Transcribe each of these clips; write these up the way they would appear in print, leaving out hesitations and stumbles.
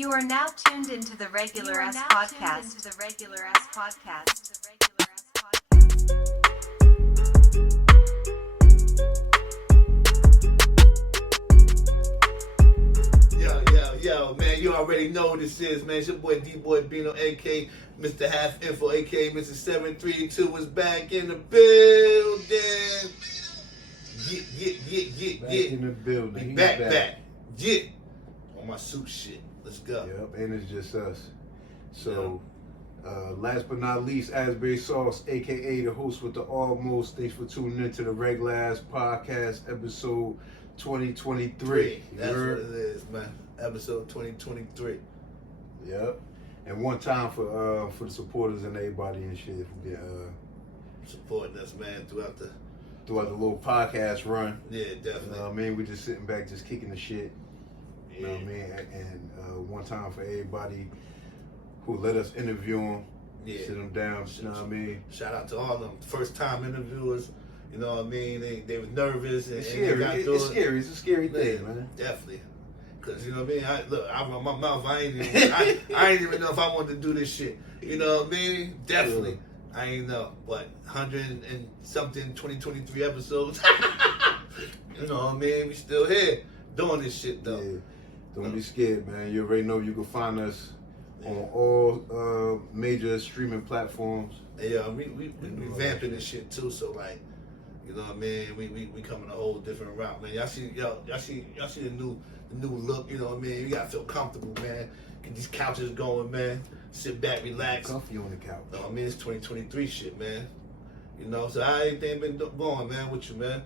You are now tuned into the Regular Ass Podcast. Yo, man, you already know what this is, man. It's your boy D-Boy Bino, a.k.a. Mr. Half Info, a.k.a. Mr. 732 is back in the building. Back in the building. Back. Yeah. On my suit shit. Let's go. Yep, and it's just us. So, last but not least, Asbury Sauce, a.k.a. the host with the almost. Thanks for tuning into the Regular Ass Podcast, episode 2023. That's what it is, man. Episode 2023. Yep. And one time for the supporters and everybody and shit who get supporting us, man, throughout the little podcast run. Yeah, definitely. You know what I mean? We just sitting back, just kicking the shit. Yeah. You know what I mean? And one time for everybody who let us interview them. Yeah. Sit them down. You know what I mean? Shout out to all them first time interviewers. You know what I mean? They were nervous. And it's scary. It's scary. It's a scary thing, man. Definitely. Cause you know what I mean. I run my mouth. I ain't even know if I wanted to do this shit. You know what I mean? Definitely. I ain't know. But 100 and something 2023 episodes. You know what I mean? We still here doing this shit though. Yeah. Don't be scared, man. You already know you can find us on all major streaming platforms. Yeah, we revamping this shit too. So like, you know what I mean? We coming a whole different route, man. Y'all see the new look. You know what I mean? You gotta feel comfortable, man. Get these couches going, man. Sit back, relax. Comfy on the couch. You know what I mean? It's 2023 shit, man. You know, so how everything been going, man, with you, man?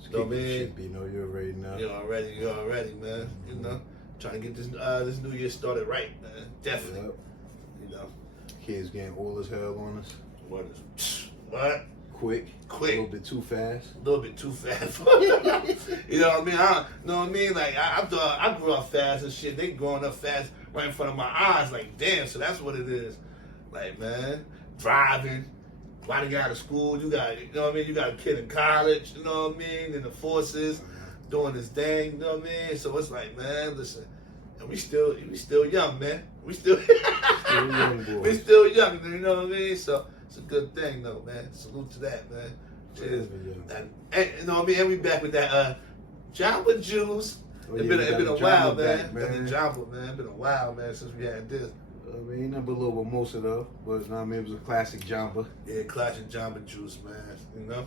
You know what I mean? You already know. You already, man. You know, trying to get this new year started right, man. Definitely. Yep. You know. Kids getting old as hell on us. What? Quick. A little bit too fast. You know what I mean? Know what I mean? Like, I thought I grew up fast and shit. They growing up fast right in front of my eyes. Like, damn, so that's what it is. Like, man, driving. Why they got out of school? You know what I mean? You got a kid in college, you know what I mean? In the forces, doing this thing, you know what I mean? So it's like, man, listen, and we still young, man. We still young boys. We still young, you know what I mean? So it's a good thing, though, man. Salute to that, man. Cheers. And you know what I mean? And we back with that Jamba Juice. It's been a while, man. The Jamba, man. It's been a while, man, since we had this. I mean, ain't nothing but a little mimosa though, but you know what I mean, it was a classic Jamba. Yeah, classic Jamba Juice, man. You know,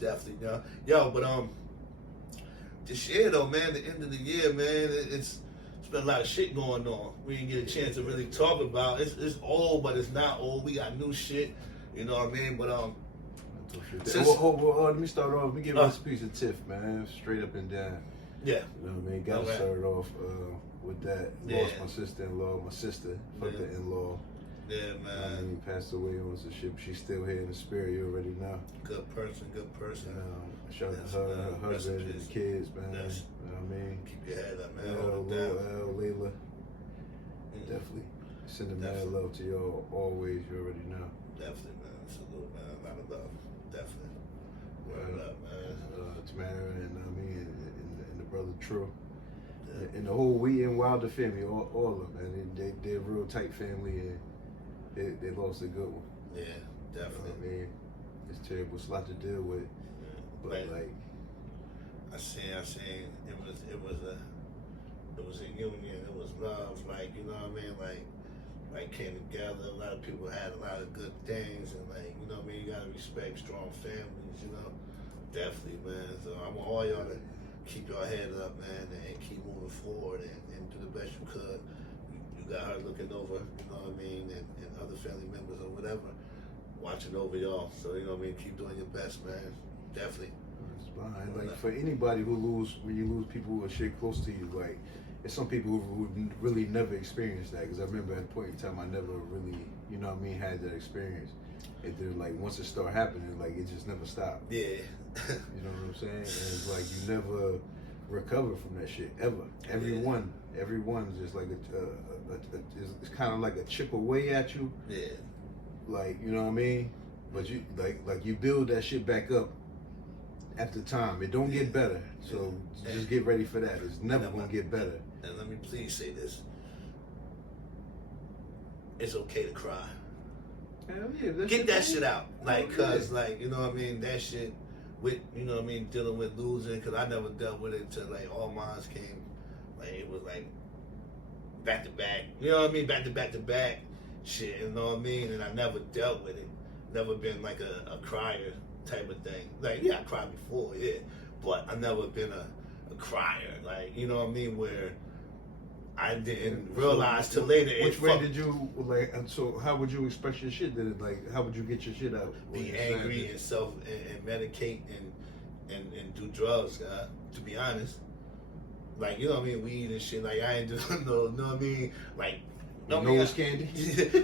definitely, yo. But this year though, man, the end of the year, man, it's been a lot of shit going on. We didn't get a chance to really talk about. It's old, but it's not old. We got new shit. You know what I mean? But let me start off. Let me give us a piece of tiff, man, straight up and down. Yeah. You know what I mean? Got to start off with that. Yeah. Lost my sister-in-law. My sister, fuck the in-law. Yeah, man. I mean, passed away on some shit. She's still here in the spirit. You already know. Good person. Shout out to her husband, and the kids, man. Yes. You know what I mean? Keep your head up, man. Layla. Definitely. Sending mad love to y'all always. You already know. Definitely, man. Salute, man. A lot of love. Definitely. Word up, man. Tamara and and the brother True. Yeah. And the whole We and Wilder family, all of them, man. They're a real tight family, and they lost a good one. Yeah, definitely. You know what I mean, it's terrible. It's a lot to deal with. Yeah. But like, I seen. It was a union. It was love. Like, you know what I mean? Like came together. A lot of people had a lot of good things, and like, you know what I mean? You gotta respect strong families. You know, definitely, man. So I want all y'all to keep your head up, man, and keep moving forward and do the best you could. You got her looking over, you know what I mean, and other family members or whatever, watching over y'all. So, you know what I mean, keep doing your best, man. Definitely. It's fine. Like, for anybody when you lose people who are shit close to you, like, it's some people who really never experienced that. Because I remember at a point in time, I never really, you know what I mean, had that experience. And then, like, once it started happening, like, it just never stopped. Yeah. You know what I'm saying? And it's like you never recover from that shit ever. Everyone's just like it's kind of like a chip away at you. Yeah. Like, you know what I mean? But you like you build that shit back up after time. It don't get better. So just get ready for that. It's never gonna get better. And let me please say this. it's okay to cry. Hell yeah, Get that shit out. Like, Oh, cause yeah. like, you know what I mean, that shit with, you know what I mean, dealing with losing, cause I never dealt with it until like all mines came, like it was like back to back, you know what I mean, back to back to back shit, you know what I mean, and I never dealt with it, never been like a crier type of thing. Like, yeah, I cried before, yeah, but I never been a crier, like, you know what I mean, where I didn't realize till later. Which way did you like? So how would you express your shit? Did it like? How would you get your shit out? Be angry and and medicate and do drugs? To be honest, like, you know what I mean, weed and shit. Like, I ain't do no, know what I mean, like nose candy.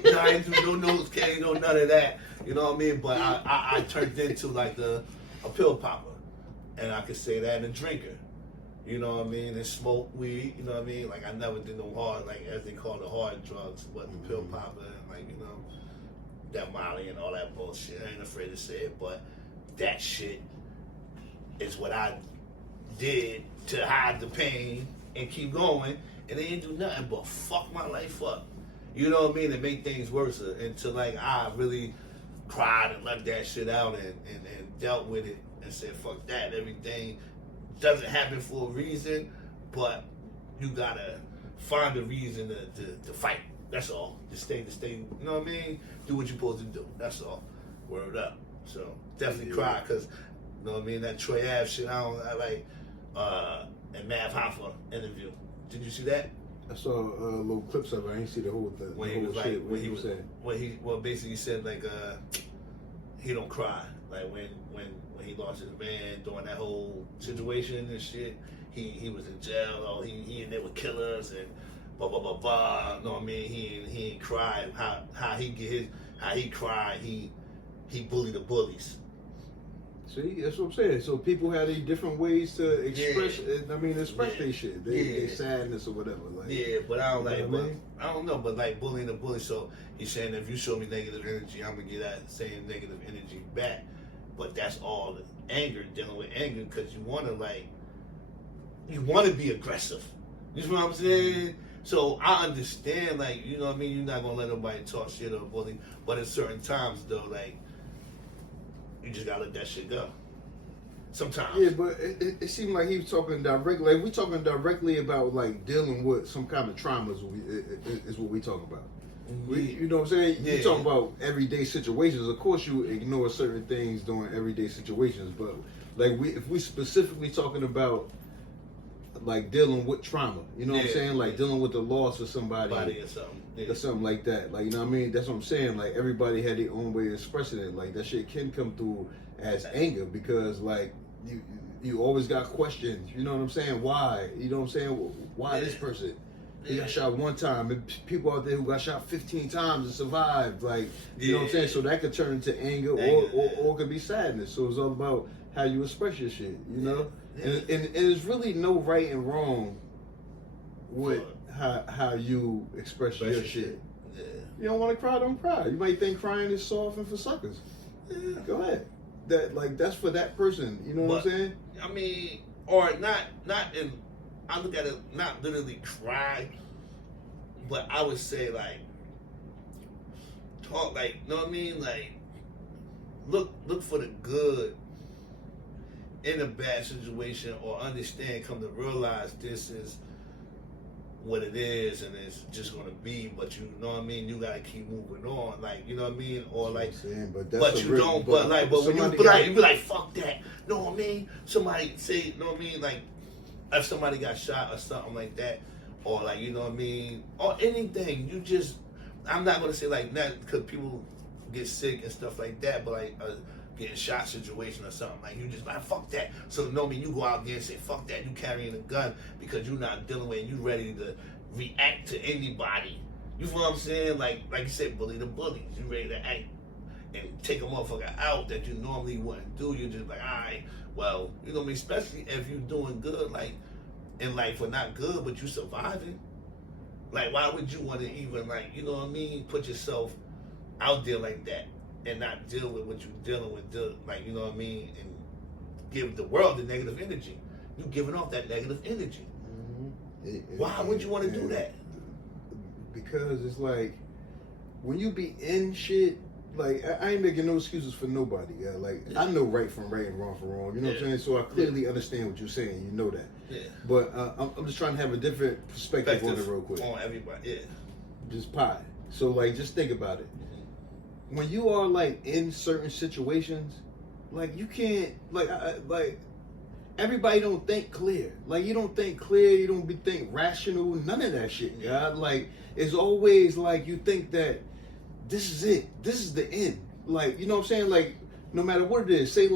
No, I ain't do no nose candy, no none of that. You know what I mean? But I turned into like a pill popper, and I could say that, and a drinker. You know what I mean? And smoke weed, you know what I mean? Like, I never did no hard, like, as they call the hard drugs, but the pill popper and, like, you know, that Molly and all that bullshit. I ain't afraid to say it, but that shit is what I did to hide the pain and keep going, and they didn't do nothing but fuck my life up. You know what I mean? And make things worse until, like, I really cried and let that shit out and dealt with it and said, fuck that, everything doesn't happen for a reason, but you gotta find a reason to fight. That's all. To stay, you know what I mean? Do what you're supposed to do. That's all. Word up. So definitely cry, because, you know what I mean, that Troy Ave shit, I like, and Mav Hoffa interview. Did you see that? I saw little clips of it. I didn't see the whole thing. When he was like, when he basically said like, he don't cry. Like when he lost his man during that whole situation and shit, he was in jail. Oh, he in there with killers and blah blah blah blah. You know what I mean? He ain't cried. How he cried. He bullied the bullies. See, that's what I'm saying. So people have these different ways to express. Yeah. I mean, express their shit, their sadness or whatever. Like, yeah, but I don't like. You know what I mean? I don't know, but like bullying the bully. So he's saying if you show me negative energy, I'm gonna get that same negative energy back. But that's all the anger, dealing with anger, because you want to be aggressive. You know what I'm saying? So I understand, like, you know what I mean? You're not going to let nobody talk shit or bully. But at certain times, though, like, you just got to let that shit go. Sometimes. Yeah, but it seemed like he was talking directly. Like, we talking directly about, like, dealing with some kind of trauma is what we talking about. You know what I'm saying? Yeah. You talk about everyday situations. Of course, you ignore certain things during everyday situations, but like if we specifically talking about like dealing with trauma, you know what I'm saying? Like dealing with the loss of somebody or something, or something like that. Like, you know what I mean? That's what I'm saying. Like, everybody had their own way of expressing it. Like, that shit can come through as anger because like you always got questions. You know what I'm saying? Why? You know what I'm saying? Why this person? He got shot one time, and people out there who got shot 15 times and survived. Like, you know what I'm saying? So that could turn into anger or it could be sadness. So it's all about how you express your shit, you know? And there's really no right and wrong with how you express your shit. Yeah. You don't want to cry, don't cry. You might think crying is soft and for suckers. Yeah. Go ahead. That's for that person. You know what I'm saying? I mean, or not in. I look at it not literally cry, but I would say like talk, like, you know what I mean? Like look for the good in a bad situation, or understand, come to realize this is what it is and it's just gonna be, but you know what I mean, you gotta keep moving on, like, you know what I mean, or like, but you don't, but when you be like, fuck that, know what I mean? Somebody say, you know what I mean, like if somebody got shot or something like that, or like, you know what I mean, or anything, you just, I'm not gonna say like that because people get sick and stuff like that, but like getting shot situation or something, like you just like, fuck that. So know me, you go out there and say, fuck that, you carrying a gun because you're not dealing with it, you ready to react to anybody. You feel what I'm saying? Like you said, bully the bullies. You ready to act and take a motherfucker out that you normally wouldn't do. You're just like, all right, well, you know what I mean? Especially if you're doing good, like in life, or not good, but you surviving. Like, why would you want to even, like, you know what I mean, put yourself out there like that and not deal with what you're dealing with, like, you know what I mean, and give the world the negative energy. You giving off that negative energy. Mm-hmm. Why would you want to do that? Because it's like, when you be in shit, like I ain't making no excuses for nobody. Like I know right from right and wrong from wrong. You know what I'm saying? So I clearly understand what you're saying. You know that. Yeah. But I'm just trying to have a different perspective on it real quick. On everybody. Yeah. Just pie. So like, just think about it. When you are like in certain situations, like you can't like everybody don't think clear. Like you don't think clear. You don't think rational. None of that shit, God. Like it's always like you think that this is it. This is the end. Like you know what I'm saying? Like no matter what it is, say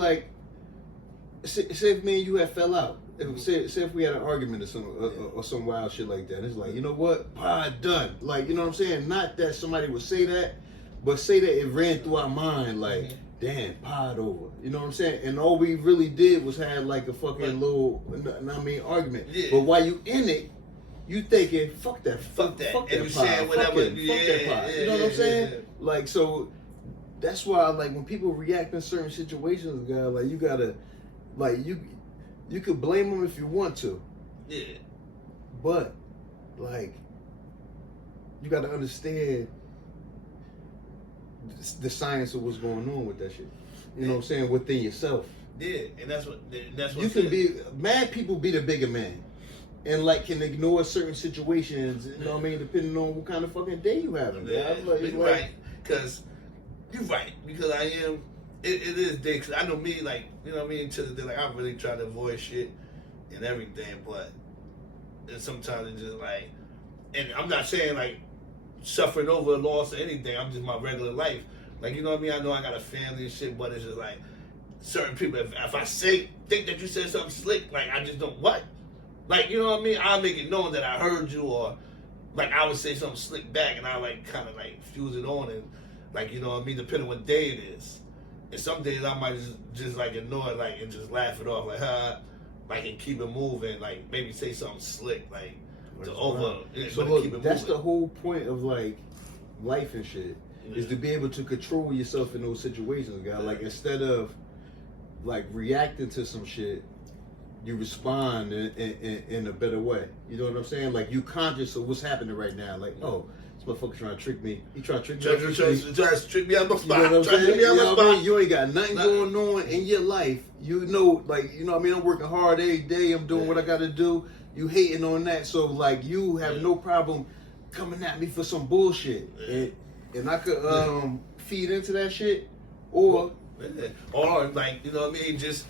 if me and you had fell out. Say if we had an argument or some wild shit like that. It's like, you know what? Pod done. Like, you know what I'm saying? Not that somebody would say that, but say that it ran through our mind like, damn, pod over. You know what I'm saying? And all we really did was have like a fucking little, argument. Yeah. But while you in it, you thinking, fuck that. Fuck that and you pod. saying whatever. Fuck that pod. You know what I'm saying? Like, so that's why, like, when people react in certain situations, guy, like, you gotta, like, you could blame them if you want to. Yeah. But, like, you got to understand the science of what's going on with that shit. You know what I'm saying? Within yourself. Yeah, and that's what you can be. Mad people be the bigger man, and like can ignore certain situations. You know what I mean? Depending on what kind of fucking day you having. Yeah, you're right. Because you're right. Because I am. It is day. Cause I know me, like, you know what I mean, to the day, like, I really try to avoid shit and everything, but sometimes it's just like, and I'm not saying, like, suffering over a loss or anything, I'm just my regular life. Like, you know what I mean? I know I got a family and shit, but it's just like, certain people, if I think that you said something slick, like, I just don't, what? Like, you know what I mean? I'll make it known that I heard you, or, like, I would say something slick back, and I, like, kind of, like, fuse it on, and, like, you know what I mean? Depending on what day it is. And some days I might just like ignore it, like, and just laugh it off, like, like, and keep it moving, like, maybe say something slick, like, to over, so look, keep it that's moving. The whole point of, like, life and shit, is to be able to control yourself in those situations, guy. Like, instead of, like, reacting to some shit, you respond in a better way. You know what I'm saying? Like, you conscious of what's happening right now. Like, oh, this motherfucker trying to trick me. He trying to trick me. Trying to trick me out my spot. You know what I'm saying? You ain't got nothing going on in your life. You know, like, you know what I mean? I'm working hard every day. I'm doing what I got to do. You hating on that. So, like, you have no problem coming at me for some bullshit. And I could feed into that shit. Or, like, you know what I mean? Just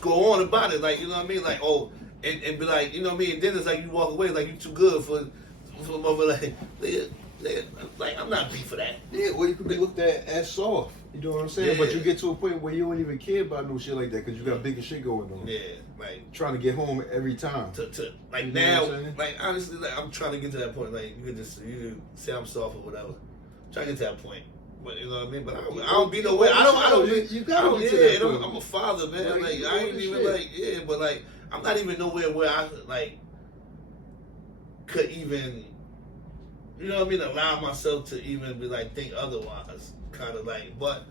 go on about it. Like, you know what I mean? Like, oh, and be like, you know what I mean? And then it's like you walk away like you too good for like, I'm not beat for that. Yeah, or you could be looked at as soft. You know what I'm saying? Yeah. But you get to a point where you don't even care about no shit like that because you got bigger shit going on. Yeah, like trying to get home every time. Like, you now, like, honestly, like, I'm trying to get to that point. Like, you can say I'm soft or whatever. Trying to get to that point. But you know what I mean? But I don't be nowhere. I don't. You gotta get to that point. I'm a father, man. Like I ain't even shit. But like I'm not even nowhere where I like could even, you know what I mean, allow myself to even be like think otherwise. Kind of like, but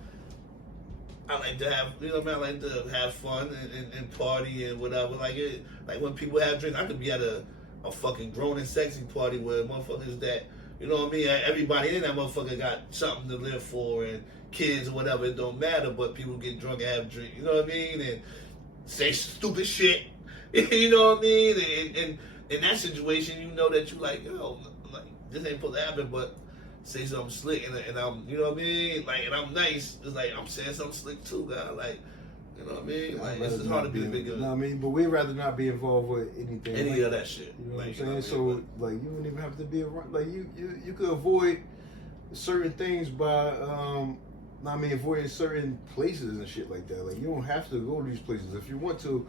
I like to have, you know what I mean? I like to have fun and party and whatever. Like when people have drinks, I could be at a fucking grown and sexy party where motherfuckers that, you know what I mean? Everybody in that motherfucker got something to live for and kids or whatever. It don't matter, but people get drunk and have drink. You know what I mean? And say stupid shit. You know what I mean? And in that situation, you know that you like, yo, like this ain't supposed to happen, but say something slick and I'm, you know what I mean? Like, and I'm nice. It's like I'm saying something slick too, guy. Like, you know what I mean? Like, it's just hard to be a big. You know what I mean? But we'd rather not be involved with anything. Any of that shit. You know like, what I'm saying? You know So, like, you don't even have to be around. Like, you could avoid certain things by, avoiding certain places and shit like that. Like, you don't have to go to these places. If you want to,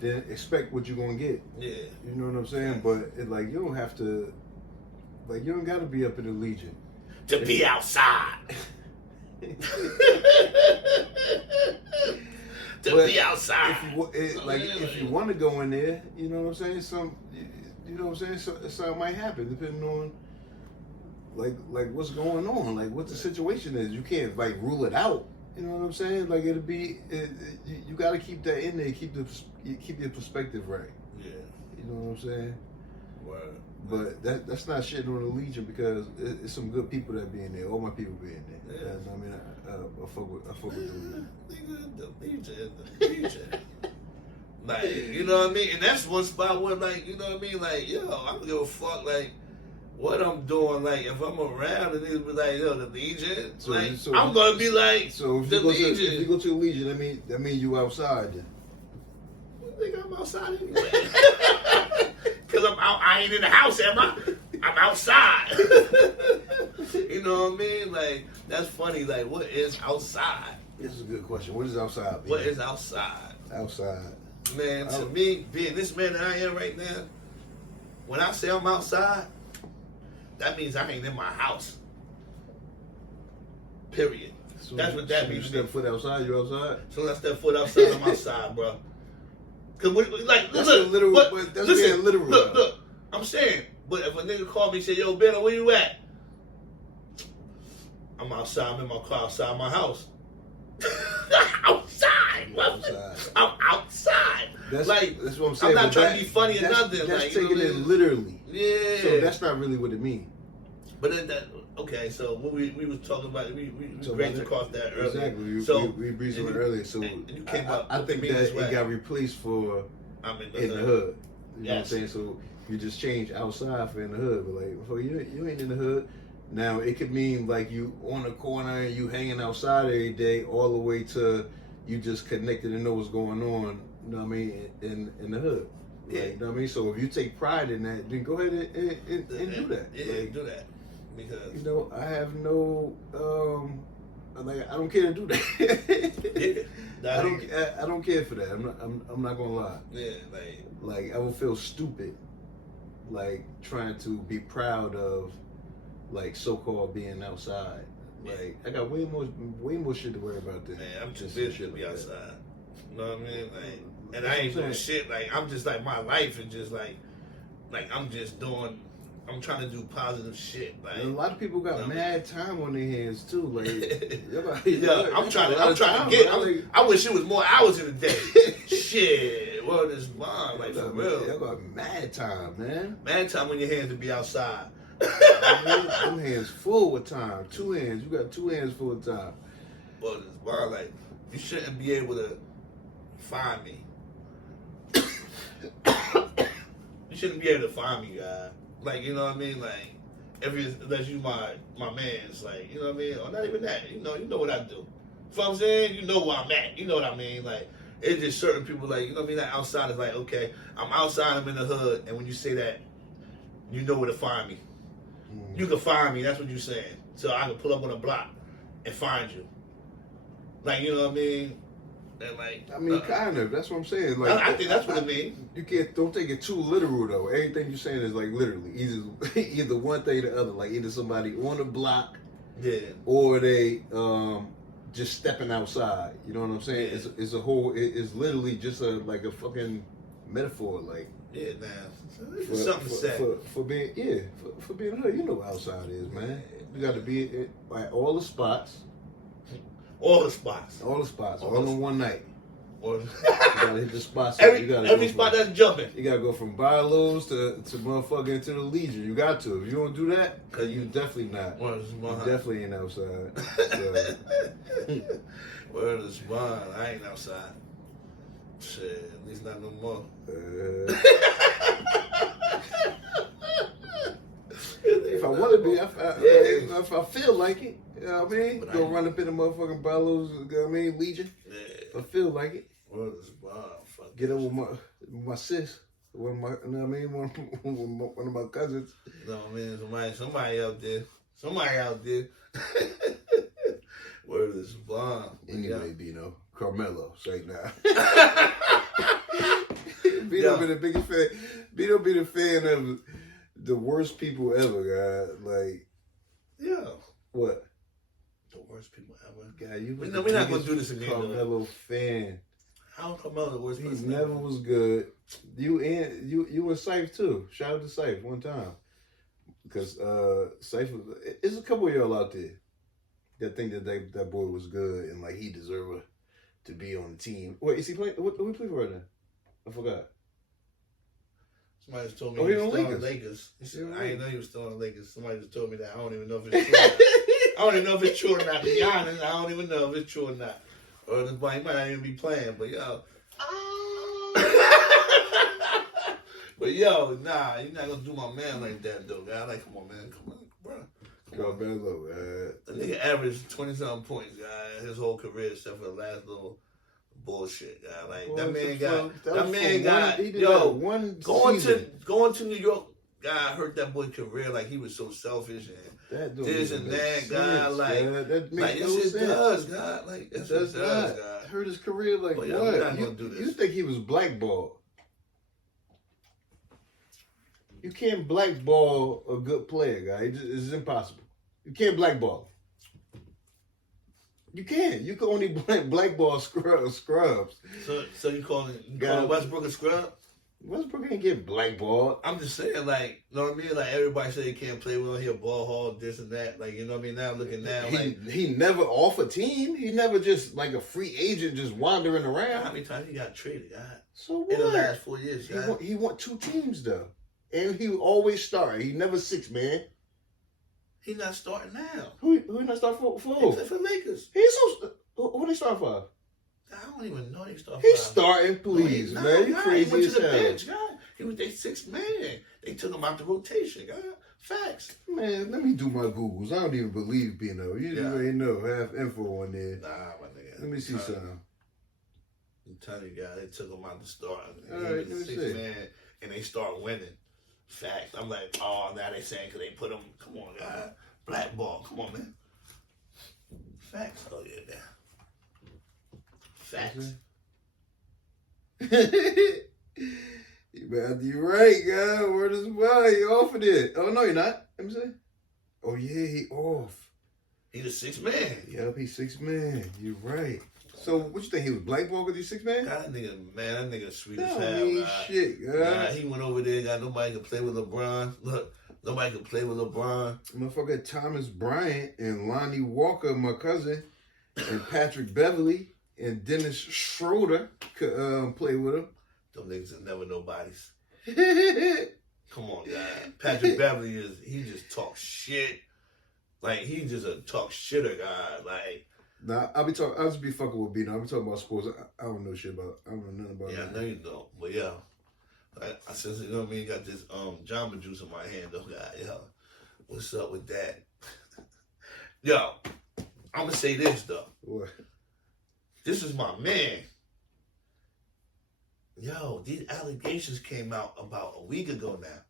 then expect what you're gonna get. Yeah. You know what I'm saying? But like, you don't have to. Like, you don't got to be up in the Legion to be outside. Be outside. If you want to go in there, you know what I'm saying? You know what I'm saying? Something might happen depending on like what's going on, like what the situation is. You can't like rule it out. You know what I'm saying? Like it'll be, you got to keep that in there. Keep your perspective right. Yeah. You know what I'm saying? Word. But that's not shitting on the Legion because it's some good people that be in there. All my people be in there. Yeah. I mean, I fuck with the Legion. Nigga, the Legion. Like, you know what I mean? And that's one spot where, like, you know what I mean? Like, yo, I don't give a fuck, like, what I'm doing. Like, if I'm around and niggas be like, yo, the Legion, I'm gonna be like, so if the you go Legion. if you go to the Legion, that means you outside then. I think I'm outside anyway. Cause I ain't in the house, am I? I'm outside. You know what I mean? Like, that's funny. Like, what is outside? This is a good question. What is outside? What is outside? Outside. Man, to me, being this man that I am right now, when I say I'm outside, that means I ain't in my house. Period. So that's what that means. You step foot outside, you outside? So I step foot outside, I'm outside, bro. Cause like, that's look, literal, but that's listen, being literal. Look. I'm saying, but if a nigga call me and say, "Yo, Bino, where you at?" I'm outside. I'm in my car outside my house. Outside. I'm outside. That's what I'm saying. I'm not trying to be funny or nothing. That's like, taking it literally. Yeah. So that's not really what it means. But then okay, so what we was talking about, we grazed across that earlier. Exactly. So we breezed over earlier. So you came up I think that it got replaced for I'm in the hood. You know what I'm saying? So you just change outside for in the hood, but like before you ain't in the hood. Now it could mean like you on the corner and you hanging outside every day, all the way to you just connected and know what's going on. You know what I mean? In the hood. Yeah. Like, you know what I mean? So if you take pride in that, then go ahead and do that. Yeah, like, do that. Because you know, I have no like I don't care to do that. I don't care for that. I'm not gonna lie. Yeah, like I would feel stupid, like trying to be proud of, like so-called being outside. Like I got way more shit to worry about than. Man, I'm too busy to be outside. You know what I mean? Like, and I ain't doing shit. Like I'm just like my life is just like I'm just doing. I'm trying to do positive shit. Like, and a lot of people got mad time on their hands too. Like, I'm trying to get. I wish it was more hours in the day. Shit, well, this mom, like for real. Y'all got mad time, man. Mad time on your hands to be outside. Them hands full with time. 2 hands. You got 2 hands full of time. Well, this mom, like you shouldn't be able to find me. You shouldn't be able to find me, guy. Like, you know what I mean? Like, unless you my man's, like, you know what I mean? Or not even that. You know what I do. You know what I'm saying? You know where I'm at. You know what I mean? Like, it's just certain people, like, you know what I mean? That outside is like, okay, I'm outside, I'm in the hood, and when you say that, you know where to find me. You can find me, that's what you're saying. So I can pull up on a block and find you. Like, you know what I mean? And like, I mean, kind of. That's what I'm saying. Like, I think that's what it means. You don't take it too literal though. Everything you're saying is like literally either one thing or the other. Like either somebody on the block, or they just stepping outside. You know what I'm saying? Yeah. It's a whole. It's literally just a fucking metaphor. Like something to say for being for being her. You know what outside is, man. You got to be at all the spots. All the spots. All in one night. You gotta hit the spots. Every spot that's jumping. You gotta go from Barlow's to motherfucking to the Legion. You got to. If you don't do that, you definitely not. You definitely ain't outside. Word is mine. I ain't outside. Shit, at least not no more. If I want to be, if I feel like it, you know what I mean? Go run up in the motherfucking Barlow's, you know what I mean? Legion. Yeah. If I feel like it. Word is mine. Get up with my sis. One of my, you know what I mean? One of my cousins. No, man, somebody out there. Word is blonde. Anyway, Bino. Carmelo, say now. Bino be the biggest fan. Bino be the fan of the worst people ever, God. Like, what? The worst people ever. God, you was we're not gonna do this again. Carmelo fan. How Carmelo the worst person? He never was good. You and Syfe too. Shout out to Syfe one time. Because Syfe was, it's a couple of y'all out there that think that boy was good and like he deserved to be on the team. Wait, is he playing? What we play for right now? I forgot. Somebody just told me Oh, he he was on still on the Lakers. Lakers. He said, Yeah, I didn't know he was still on the Lakers. Somebody just told me that. I don't even know if it's true or not. I don't even know if it's true or not. To be honest, I don't even know if it's true or not. Or he might not even be playing, but yo. But yo, nah, you're not gonna do my man like that though, guy. Like, come on, man, come on, bro. Come on, man. Low, man. The nigga averaged 20-something points, guy, his whole career except for the last little bullshit, guy. Like Boy, that man got, one going season. to New York. Guy hurt that boy's career. Like he was so selfish and That don't this even and make that, sense, guy. Like, that makes like no this shit sense. does, guy. Like It this does shit not does, guy. hurt his career. Like But, yeah, what? we're not gonna do this. You think he was blackballed? You can't blackball a good player, guy. It's impossible. You can't blackball. You can't. You can only blackball scrubs. So you calling Westbrook a scrub? Westbrook ain't get blackballed. I'm just saying, like, you know what I mean? Like, everybody say he can't play well, he a ball hog, this and that. Like, you know what I mean? Now, looking now, like... He never off a team. He never just, like a free agent, just wandering around. How many times he got traded, God? So what? In the last 4 years, God. He won 2 teams, though. And he always started. He never 6 man. He's not starting now. Who he not starting for? He played for Lakers. He's so... Who they start for? I don't even know they started. He's starting, please, man. You crazy he went as to the hell. bench, God. He was their 6th man. They took him out the rotation, God. Facts. Man, let me do my Googles. I don't even believe Bino. You already know. Have info on there. Nah, my nigga. Let me see something. I'm telling you, guys, they took him out the start. All right, let me see. 6th man, and they start winning. Facts. I'm like, oh, now they saying because they put him. Come on, God. Black ball. Come on, man. Facts. Oh yeah, man. Facts. You're right, guy. Word is well. He offered it. Oh no, you're not. Let me see. Oh yeah, he off. He the 6th man. Yep, he's 6th man. You're right. So what you think he was blackballed because he's 6th man? God, that nigga sweet as That hell. don't mean shit, guy. He went over there. Got nobody could play with LeBron. Look, nobody could play with LeBron. Motherfucker Thomas Bryant and Lonnie Walker, my cousin, and Patrick Beverly and Dennis Schroeder could play with him. Them niggas are never nobodies. Come on, guy. Patrick Beverly he just talks shit. Like, he's just a talk shitter guy. Like, nah, I'll just be fucking with Bino. I'll be talking about sports. I don't know shit about. I don't know nothing about. Yeah, that. I know you don't. But yeah, I since you know what I mean, got this Jamba Juice in my hand though, guy. Yo, what's up with that? Yo, I'm gonna say this though. What? This is my man. Yo, these allegations came out about a week ago now.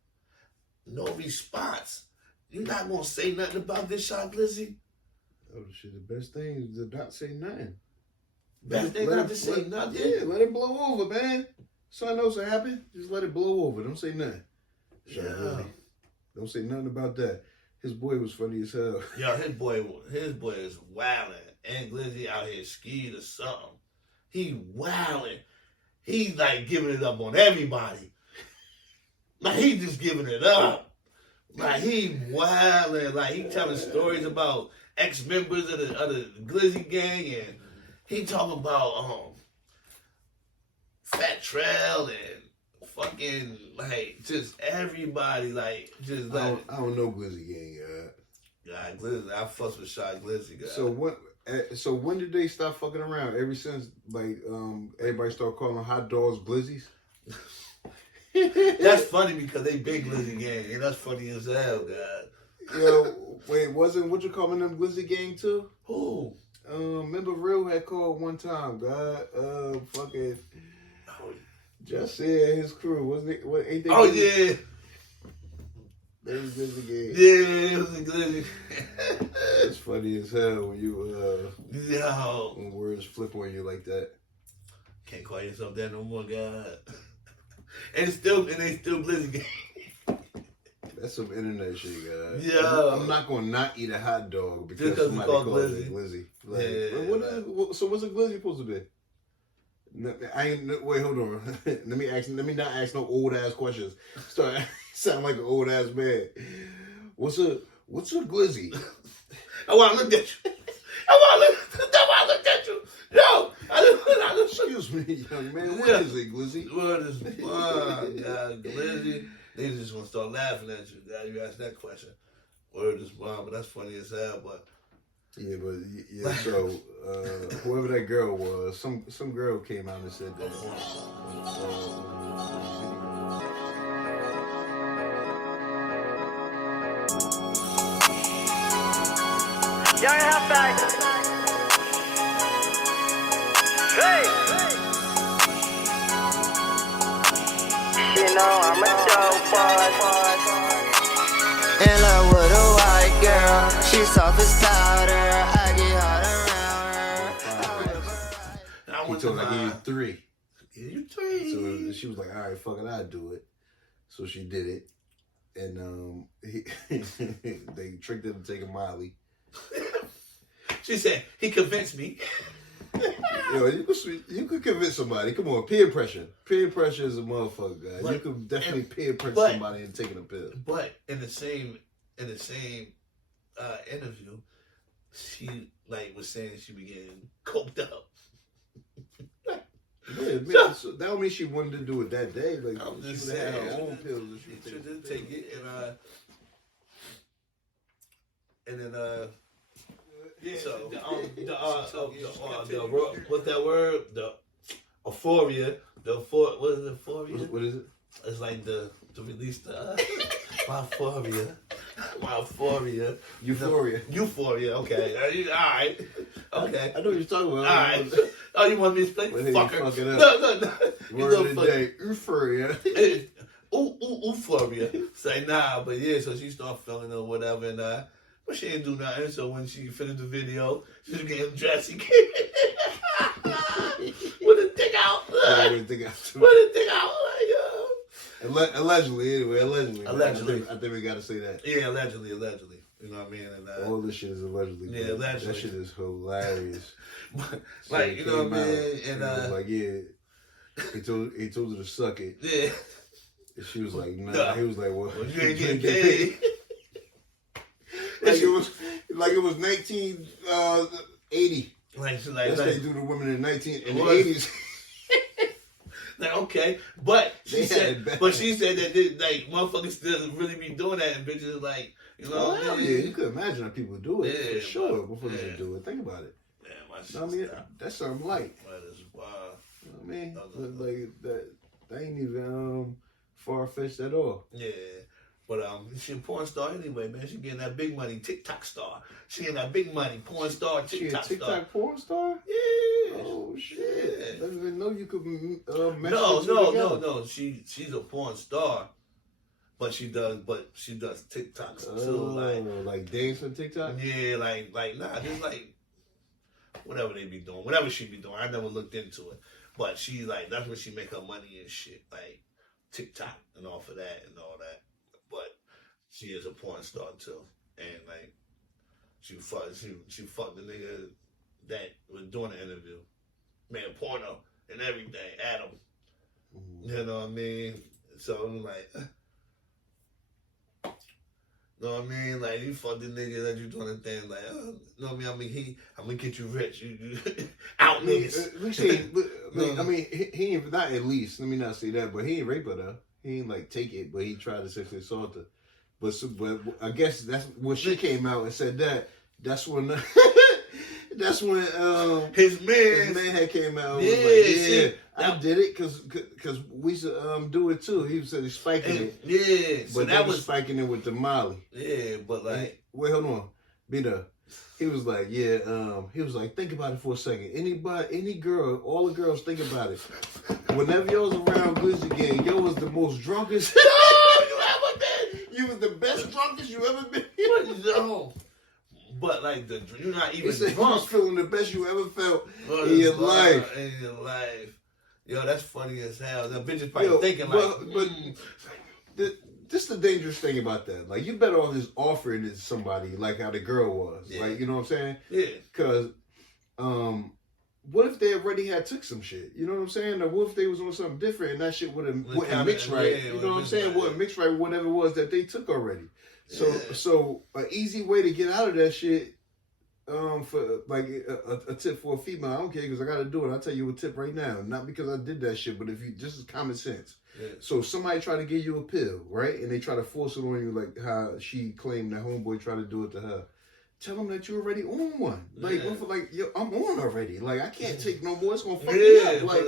No response. You not gonna say nothing about this shot, Glizzy? Oh shit! The best thing is to not say nothing. Best thing not to say nothing. Yeah, let it blow over, man. Something else will happen. Just let it blow over. Don't say nothing. Yeah. Don't say nothing about that. His boy was funny as hell. Yo, his boy is wilding. And Glizzy out here skied or something. He wilding. He's like giving it up on everybody. Like he just giving it up. Like he wilding. Like he telling stories about ex-members of the Glizzy gang, and he talking about Fat Trail and fucking like just everybody, like just like I don't know Glizzy gang, yeah, Glizzy. I fuss with Shy Glizzy, guy. So when did they stop fucking around? Ever since like everybody started calling hot dogs Glizzies? That's funny because they big Glizzy gang, and that's funny as hell, God. Yo, wait, wasn't what you calling them Glizzy gang too? Who? Remember Real had called one time, God. Fucking Just said his crew, wasn't it? What ain't they? Oh Glizzy? yeah. They was Glizzy gang. Yeah, it was a Glizzy. It's funny as hell when you Yo. when words flip on you like that. Can't call yourself that no more, God. And they still Glizzy gang. That's some internet shit, guys. Yeah. I'm not gonna not eat a hot dog because Just 'cause somebody it's called calls Glizzy. it Glizzy. Like, Yeah. so what's a Glizzy supposed to be? No, wait, hold on. Let me not ask no old ass questions. Start sound like an old ass man. What's a Glizzy? I want to look at you. I want to look at you. Yo, I Excuse me, young man. What is it, Glizzy? What is Glizzy? They just gonna start laughing at you. Now you ask that question. Word is bomb, but that's funny as hell. But yeah. So whoever that girl was, some girl came out and said that. Young halfback. Hey. You know I'm a dope boy. In love with a white girl. She soft as powder. I get hot around her. He told her, I give you 3. Give you 3. So she was like, all right, fuck it, I'll do it. So she did it. And they tricked her to take a Molly. She said, he convinced me. Yo, you could convince somebody. Come on, peer pressure. Peer pressure is a motherfucker, guys. You could definitely peer pressure somebody into taking a pill. But in the same interview, she was saying she be getting coked up. Yeah, man, so that don't mean she wanted to do it that day. Like, I'm she just would have had saying, her own pills. She didn't take it, and then so what's that word? The euphoria. What is it? Euphoria. What is it? It's like to release the my euphoria. My euphoria. You-Floria. You-Foria. Okay. All right. Okay. I know what you're talking about. All right. Oh, you want me to explain? Fucker. Fuck it up. No. Word of the day. You-Floria. You-Floria. Say nah, but yeah. So she started feeling or whatever, and but she didn't do nothing. So when she finished the video, she was getting dressed. She came with a dick out. With a dick out. Allegedly, anyway. Allegedly. I think we gotta say that. Yeah, allegedly. You know what I mean? And, all this shit is allegedly. Yeah, allegedly. That shit is hilarious. So you know what I mean? And like, he told her to suck it. Yeah. And she was like, nah. He was like, well, you ain't getting paid. Like it was 1980. That's they do to women in the 80s. Like, okay, but she said that motherfuckers still really be doing that, and bitches like, you know. Oh, yeah, you could imagine how people do it for sure. Before they do it, think about it. Yeah, my shit. I mean, that's something light. That is wild. You know what I mean? Like that ain't even far fetched at all. Yeah. But she a porn star anyway, man. She getting that big money, TikTok star. She getting that big money, porn star, TikTok star. TikTok porn star? Yeah. Oh shit! Yeah. I didn't even know you could mesh No. She's a porn star, but she does TikToks too, like dance on TikTok. Yeah, just like whatever they be doing, whatever she be doing. I never looked into it, but she that's where she make her money and shit, like TikTok and off of that and all that. But she is a porn star too, and she fucked the nigga that was doing the interview, man, porno and everything, Adam. Mm-hmm. You know what I mean? So I'm like, you know what I mean? Like, you fuck the nigga that you doing the thing, like, you know what I mean? I'm gonna get you rich. You out niggas. He ain't, not at least, let me not say that, but he ain't rape her though. He ain't take it, but he tried to sexually assault her. But I guess that's when she came out and said that. That's when his man had came out. And was I did it because we used to do it too. He said he's spiking it. Yeah, but so that was spiking it with the Molly. Yeah, but wait, hold on, Bino. He was like, he was like, think about it for a second. Any girl, all the girls, think about it. Whenever y'all was around Glizzy Gang, y'all was the most drunkest. No, you ever been? You was the best drunkest you ever been. No. But you're not even drunk. You was feeling the best you ever felt in your life. In your life. Yo, that's funny as hell. That bitch is probably thinking this is the dangerous thing about that. Like, you better off just offering it to somebody like how the girl was. Yeah. Like, you know what I'm saying? Yeah. Because, what if they already had took some shit? You know what I'm saying? Or what if they was on something different and that shit wouldn't mix right? Yeah, you know what I'm saying? Wouldn't mix right with whatever it was that they took already. So an easy way to get out of that shit for like a tip for a female, I don't care because I gotta do it. I'll tell you a tip right now. Not because I did that shit, but if you just as common sense. Yeah. So if somebody try to give you a pill, right, and they try to force it on you, like how she claimed that homeboy tried to do it to her. Tell them that you're already on one. Like, yo, I'm on already. Like, I can't take no more. It's gonna fuck me up. Like,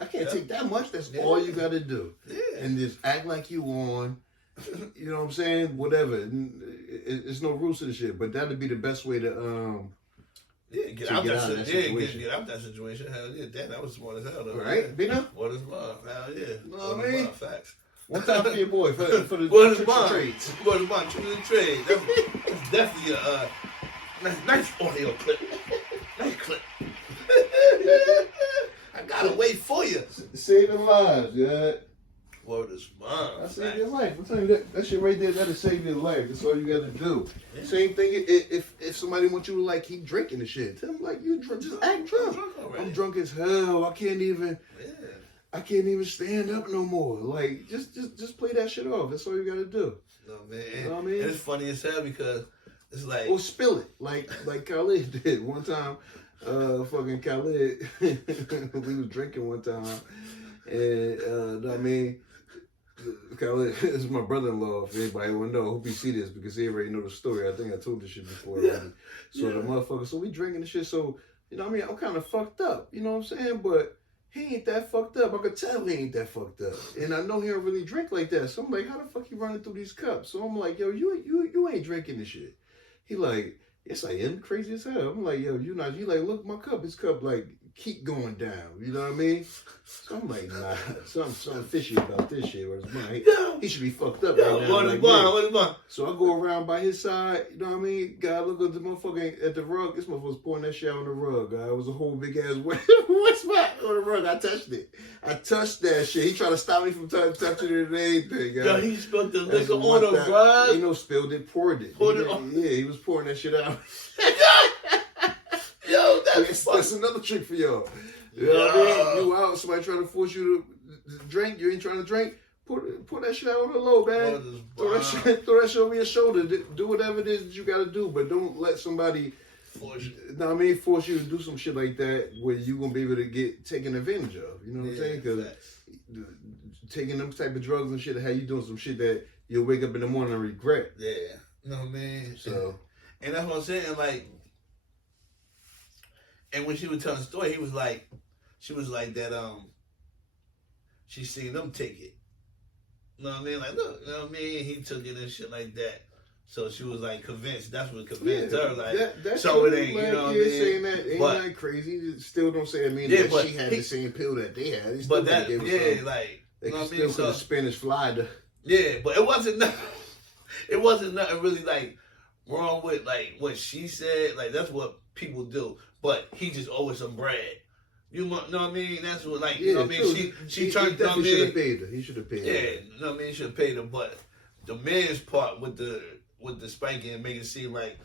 I can't take that much. That's all you gotta do. Yeah. And just act like you on. You know what I'm saying? Whatever. It's no rules to the shit, but that'd be the best way to get out that situation. Get out that situation. Hell yeah, damn, that was smart as hell though. Right, Bino? What is love? Hell yeah. Know what I mean? Facts. One time for your boy for the trades. What is mine? Tricks and trades. That's definitely a nice audio clip. Nice clip. I gotta wait for you. Saving lives, yeah. Word is mine. I saved your life. I'm telling you that shit right there, that'll save your life. That's all you gotta do. Yeah. Same thing if somebody wants you to like keep drinking the shit. Tell them like you drunk, just act drunk. I'm drunk as hell. I can't even stand up no more. Like just play that shit off. That's all you gotta do. No man. You know what I mean? And it's funny as hell because it's like or spill it. Like Khalid did one time. Fucking Khalid we was drinking one time and I mean Khalid is my brother-in-law. If anybody want to know, I hope you see this because he already know the story. I think I told this shit before already. So the motherfucker, so we drinking the shit. So you know what I mean, I'm kind of fucked up. You know what I'm saying? But he ain't that fucked up. I could tell he ain't that fucked up. And I know he don't really drink like that. So I'm like, how the fuck you running through these cups? So I'm like, yo, you ain't drinking this shit. He like, yes I am, crazy as hell. I'm like, yo, you not. He like, look, my cup, his cup like keep going down. You know what I mean? So I'm like, nah, something fishy about this shit. Whereas mine, he should be fucked up right now. What is mine? So I go around by his side. You know what I mean? God, look at the motherfucker at the rug. This motherfucker's pouring that shit out on the rug. It was a whole big ass wet spot on the rug. I touched it. I touched that shit. He tried to stop me from touching it and anything. Yo, he spilled the liquor on the rug. He spilled it, poured it. Yeah, he was pouring that shit out. Yo, that's another trick for y'all. You know what I mean? You out, somebody trying to force you to drink, you ain't trying to drink, put that shit out on the low, man. Throw that shit over your shoulder. Do whatever it is that you gotta do, but don't let somebody force you to do some shit like that where you gonna be able to get taken advantage of. You know what I'm saying? Because taking them type of drugs and shit, how you doing some shit that you'll wake up in the morning and regret. Yeah. You know what I mean? So, and that's what I'm saying, like. And when she was telling the story, she was like that, she seen them take it. You know what I mean? Like, look, you know what I mean? He took it and shit like that. So she was like convinced. That's what convinced her. Like, that's so it ain't, you know what I mean? Saying that ain't that crazy. Still don't say that she had the same pill that they had. But that, like, they still could have Spanish fly. Yeah, but it wasn't nothing really like wrong with like what she said. Like that's what people do. But he just owed some bread. You know what I mean? That's what, like, you know what I mean? She turned, he definitely should have paid her. He should have paid her. Yeah, you know what I mean? He should have paid her. But the man's part with the spanking and making it seem like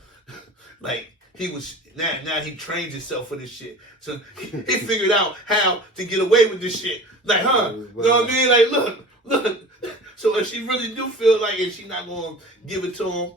he was, now he trained himself for this shit. So he figured out how to get away with this shit. Like, you know what I mean? Like, look. So if she really do feel like it, she not going to give it to him.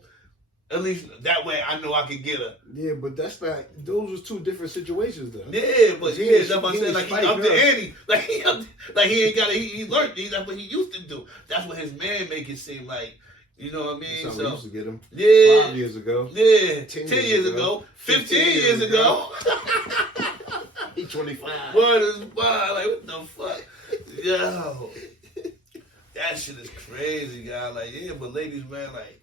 At least that way I know I can get her. Yeah, but that's not, those was two different situations though. Yeah, but that's what I'm saying. Like he up the ante. He learned. That's what he used to do. That's what his man make it seem like. You know what I mean? So used to get him. Yeah. 5 years ago. Yeah. 10 years ago. 15 years ago. He's 25. What is wild? Like what the fuck? Yo. That shit is crazy, guy. Like, yeah, but ladies, man, like,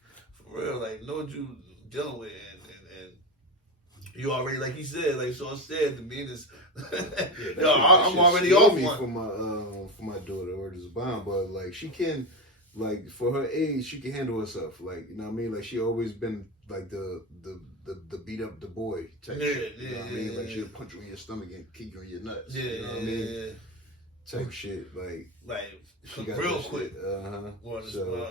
for real, like, know what you dealing with, and you already, like he said, like Sause said, the meanest. Yo, I'm already off one. For my daughter, or this bond, but like she can, like for her age, she can handle herself. Like you know what I mean. Like she always been like the beat up the boy type shit. You know what I mean? Like she'll punch you in your stomach and kick you in your nuts. Yeah, you know what I mean? Type shit. Like she got real quick. So.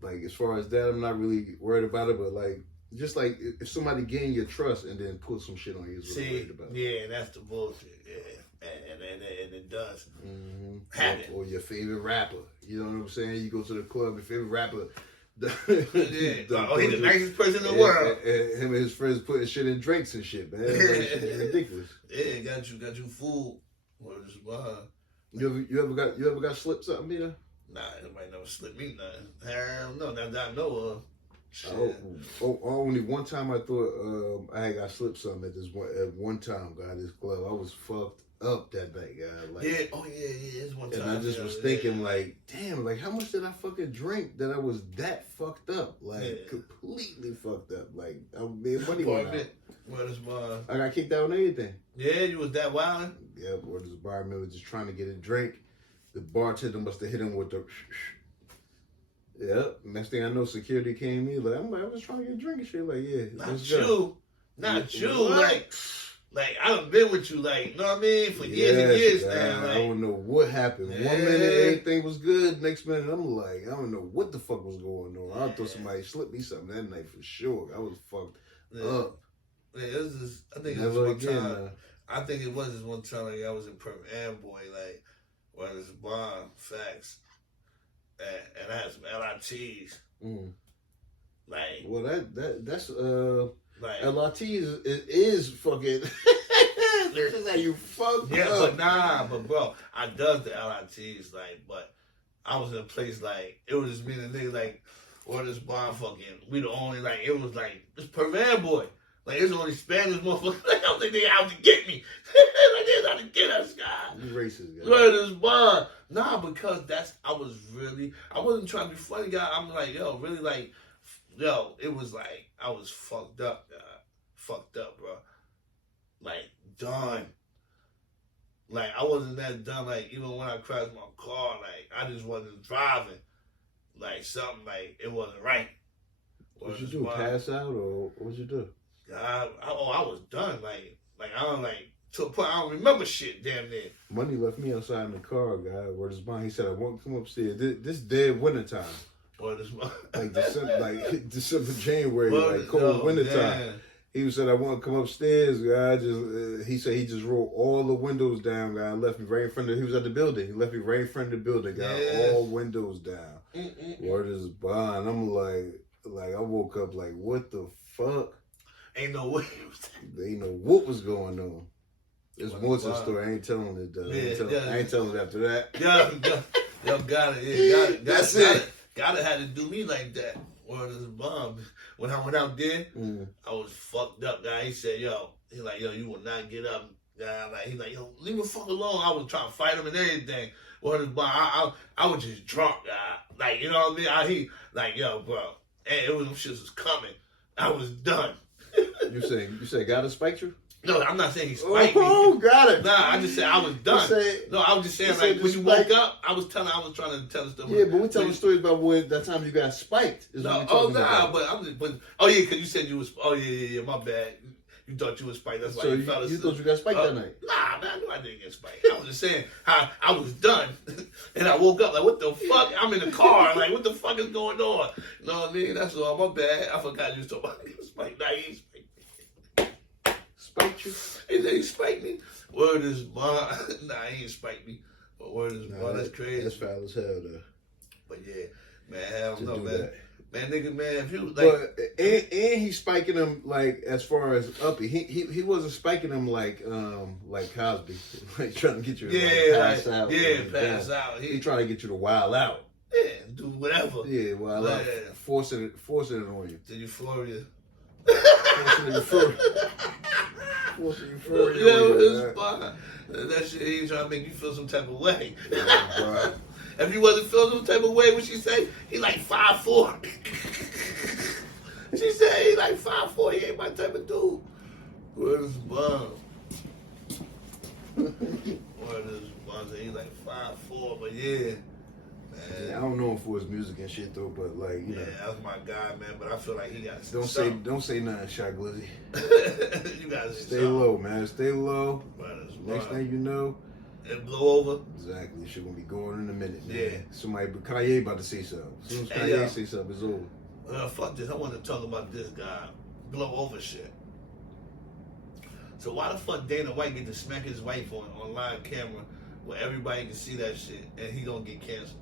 Like, as far as that, I'm not really worried about it, but, like, just, like, if somebody gain your trust and then put some shit on you is what I'm worried about. Yeah, that's the bullshit, yeah. And it does happen. Or your favorite rapper. You know what I'm saying? You go to the club, your favorite rapper He's the nicest person in the world. And him and his friends putting shit in drinks and shit, man. Like, shit is ridiculous. Yeah, got you fooled. You ever got slipped something, Bino? Nah, anybody never slipped me nothing. Hell no, not that I know of. Shit. Only one time I thought I had got slipped something at one time, God, this club. I was fucked up that night, God. Like, yeah, it's one time. And I just was thinking, like, damn, like, how much did I fucking drink that I was that fucked up? Like, completely fucked up. Like, I made money went out. I got kicked out on everything. Yeah, you was that wild? Yeah, boy, this barman was just trying to get a drink. The bartender must have hit him with the... Yep. Next thing I know, security came in. I'm like, I was trying to get a drink and shit. Like, yeah, not you. Like I done been with you, like, you know what I mean, for years and years now. Like, I don't know what happened. Yeah. 1 minute everything was good. Next minute I'm like, I don't know what the fuck was going on. I thought somebody slipped me something that night for sure. I was fucked up. Yeah, it was just, I think it was one time. I think it was just one time. Like I was in Perm Amboy, like, where this bar, facts. And I had some LITs. Like, well, that's like LIT is fucking. This is how you fucked up. But bro, I does the LITs, like, but I was in a place like it was just me and the nigga like, or this bar fucking. We the only like it was like this Perm Amboy. Like, it's only Spanish motherfuckers. Like, I don't think they out to get me. Like, they're out to get us, guys. You racist, guy. Where this bar? Nah, because I wasn't trying to be funny, guy. I'm like, it was like, I was fucked up, guy. Fucked up, bro. Like, done. Like, I wasn't that done. Like, even when I crashed my car, like, I just wasn't driving. Like, something, like, it wasn't right. What'd you do, pass out, or what'd you do? I was done. Like I don't to a point I don't remember shit. Damn near. Money left me outside in the car, guy. Where this bond? He said I won't come upstairs. This dead winter time. Like December, January, like cold winter time. He said I won't come upstairs, guy. He said he just rolled all the windows down, guy. Left me right in front of. He was at the building. He left me right in front of the building, guy. All windows down. Where this bond? I'm like I woke up like, what the fuck? Ain't no way. They ain't know what was going on. There's more to the story. I ain't telling it though. I ain't telling it after that. Y'all got it. Yeah, got it. That's it. Gotta had to do me like that. Or this bomb. When I went out there, I was fucked up, guy. He said, he's like, you will not get up. He's like, leave me the fuck alone. I was trying to fight him and everything. Or this bomb. I was just drunk, guy. Like, you know what I mean? He like, bro. And it was them shits was coming. I was done. You say God spiked you? No, I'm not saying he spiked me. Oh, got it. Nah, I just said I was done. I was just saying like when you woke up, I was trying to tell the story. Yeah, but we're telling stories about when that time you got spiked. But because you said you was. Oh yeah, my bad. You thought you was spiked. That's why you fell asleep. You thought you got spiked that night? Nah, man, I knew I didn't get spiked. I was just saying how I was done, and I woke up like, what the fuck? I'm in the car, like, what the fuck is going on? You know what I mean? That's all. My bad. I forgot you was talking about getting spiked. Nah, he ain't spiked me. Spiked you? He said he spiked me. Word is bond. Nah, he ain't spiked me. But word is bond. That's crazy. That's foul as hell, though. But yeah, man, hell no, man. That. Man, nigga, man, if you like, but, and he's spiking them like as far as uppy. He wasn't spiking them like Cosby, like trying to get you to pass out. Yeah, pass out. He trying to get you to wild out. Yeah, do whatever. Yeah, wild out, forcing it on you. The You-Floria. Forcing the You-Floria. Forcing You-Floria. Yeah, it's fine. That shit, he trying to make you feel some type of way. Right. If you wasn't feeling some type of way, what she say? He like 5'4". She said he like 5'4". He ain't my type of dude. Where's Bum? Where's Bum? He like 5'4", but yeah. Man. Yeah, I don't know him for his music and shit though, but like you know, that's my guy, man. But I feel like he got don't say nothing, Shot Glizzy. You gotta stay low, man. Stay low. Next thing you know, it blow over. Exactly. Shit gonna be going in a minute, man. Yeah. Somebody, Kanye about to say something. As soon as Kanye say something, it's over. Well, fuck this. I want to talk about this guy. Blow over shit. So why the fuck Dana White get to smack his wife on live camera where everybody can see that shit and he gonna get canceled?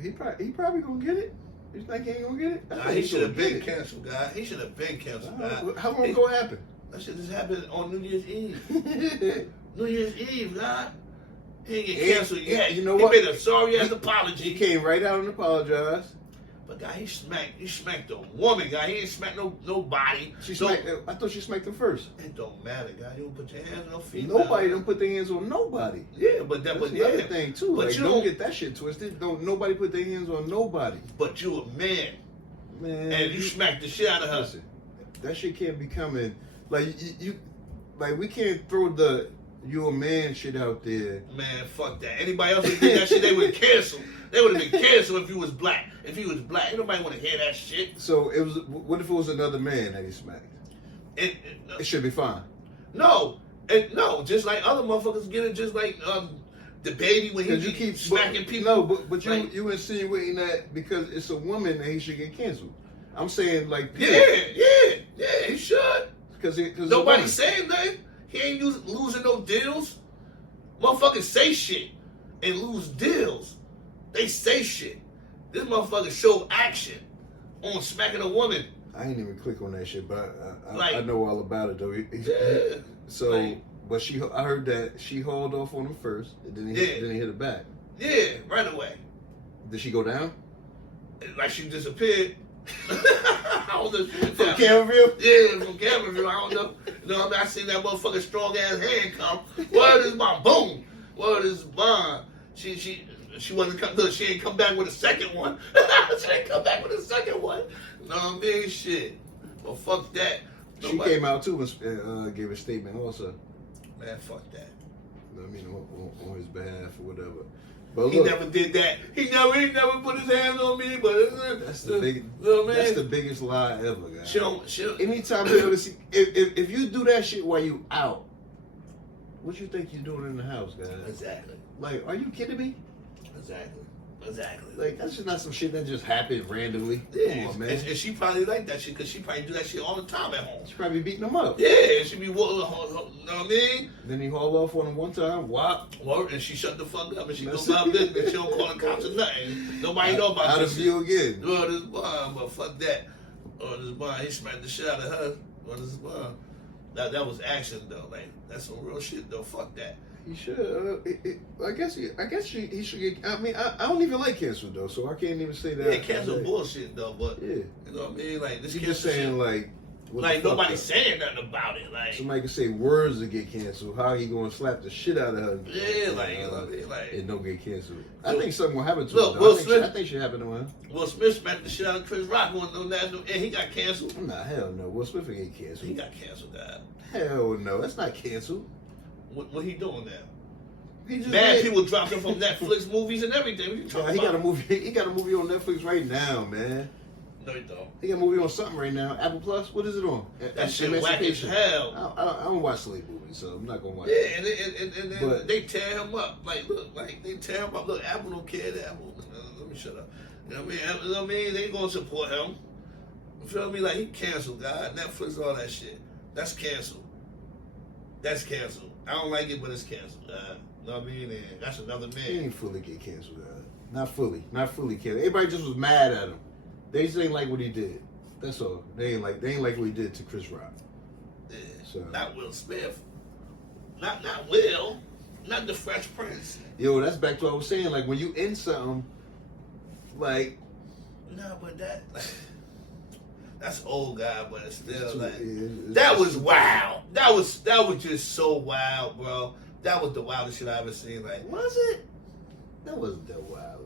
He probably gonna get it. You think he ain't gonna get it? He should have been canceled, guy. He should have been canceled, guy. How long ago happened? That shit just happened on New Year's Eve. New Year's Eve, guy. He ain't get canceled yet. You know what? He made a sorry ass apology. He came right out and apologized. But guy, he smacked a woman, guy. He ain't smacked nobody. I thought she smacked him first. It don't matter, guy. You don't put your hands on no female. Nobody don't put their hands on nobody. Yeah, but that's the other thing too. But like, don't get that shit twisted. Don't nobody put their hands on nobody. But you a man, and you smacked the shit out of her. Listen, that shit can't be coming. Like you like we can't throw the you a man shit out there. Man, fuck that. Anybody else that did that shit, they would have canceled. They would have been canceled if you was black. If he was black, ain't nobody want to hear that shit. So it was. What if it was another man that he smacked? It should be fine. No, just like other motherfuckers get it, just like the baby when he keep smacking people. No, but you insinuating that because it's a woman that he should get canceled. I'm saying like yeah, he should. Because nobody's saying nothing. He ain't losing no deals. Motherfuckers say shit and lose deals. They say shit. This motherfucker showed action on smacking a woman. I ain't even click on that shit, but I know all about it though. But I heard that she hauled off on him first, and then he hit her back. Yeah, right away. Did she go down? Like she disappeared. I don't know. From camera view? Yeah, from camera view. I don't know. You know what I mean? I seen that motherfucking strong ass hand come. Word is my boom. Word is mine. She wasn't come. Look, she ain't come back with a second one. She ain't come back with a second one. You know what I mean? Shit. Well, fuck that. She came out too and gave a statement also. Man, fuck that. You know what I mean? On his behalf or whatever. But he never did that. He never put his hands on me. But that's the biggest lie ever, guys. Anytime you ever see, if you do that shit while you out, what you think you're doing in the house, guys? Exactly. Like, are you kidding me? Exactly. Like, that's just not some shit that just happened randomly. Yeah, come on, man. And she probably like that shit because she probably do that shit all the time at home. She probably beating him up. Yeah, she be, you know what I mean? Then he hauled off on him one time. Wop. And she shut the fuck up and she goes about business. She don't call the cops or nothing. Nobody know about this. Out of view again. Oh, this bomb, but fuck that. Oh, this bomb, he smacked the shit out of her. Oh, this bomb. That was action though. Like, that's some real shit though. Fuck that. He should. I guess he should get. I mean, I don't even like cancel though, so I can't even say that. Yeah, cancel bullshit though, but yeah, you know what I mean. Like this, you just saying shit, like nobody's saying nothing about it. Like somebody can say words to get canceled. How he gonna slap the shit out of her? Yeah, like and don't get canceled. I think something will happen to him. I think shit happened to him. Will Smith smacked the shit out of Chris Rock on national, and he got canceled. Nah, hell no. Will Smith ain't get canceled. He got canceled, guy. Hell no, that's not canceled. What he doing now? He just bad people dropped him from Netflix movies and everything. What you talking about? He got a movie. He got a movie on Netflix right now, man. No, he don't. He got a movie on something right now. Apple Plus. What is it on? That shit whack as hell. I don't watch slave movies, so I'm not gonna watch. Yeah, and they tear him up. Like, look, they tear him up. Look, Apple don't care. Apple. Let me shut up. You know what I mean? They ain't gonna support him. You feel me? Like, he canceled, God. Netflix, all that shit. That's canceled. That's canceled. I don't like it, but it's canceled. You know what I mean? And that's another man. He ain't fully get canceled. Not fully canceled. Everybody just was mad at him. They just ain't like what he did. That's all. They ain't like what he did to Chris Rock. Yeah. So. Not Will Smith. Not Will. Not the Fresh Prince. Yo, that's back to what I was saying. Like when you in something, like. No, but that's old guy, but it's still like it's that was wild. That was just so wild, bro. That was the wildest shit I ever seen. Like, was it? That wasn't that wild.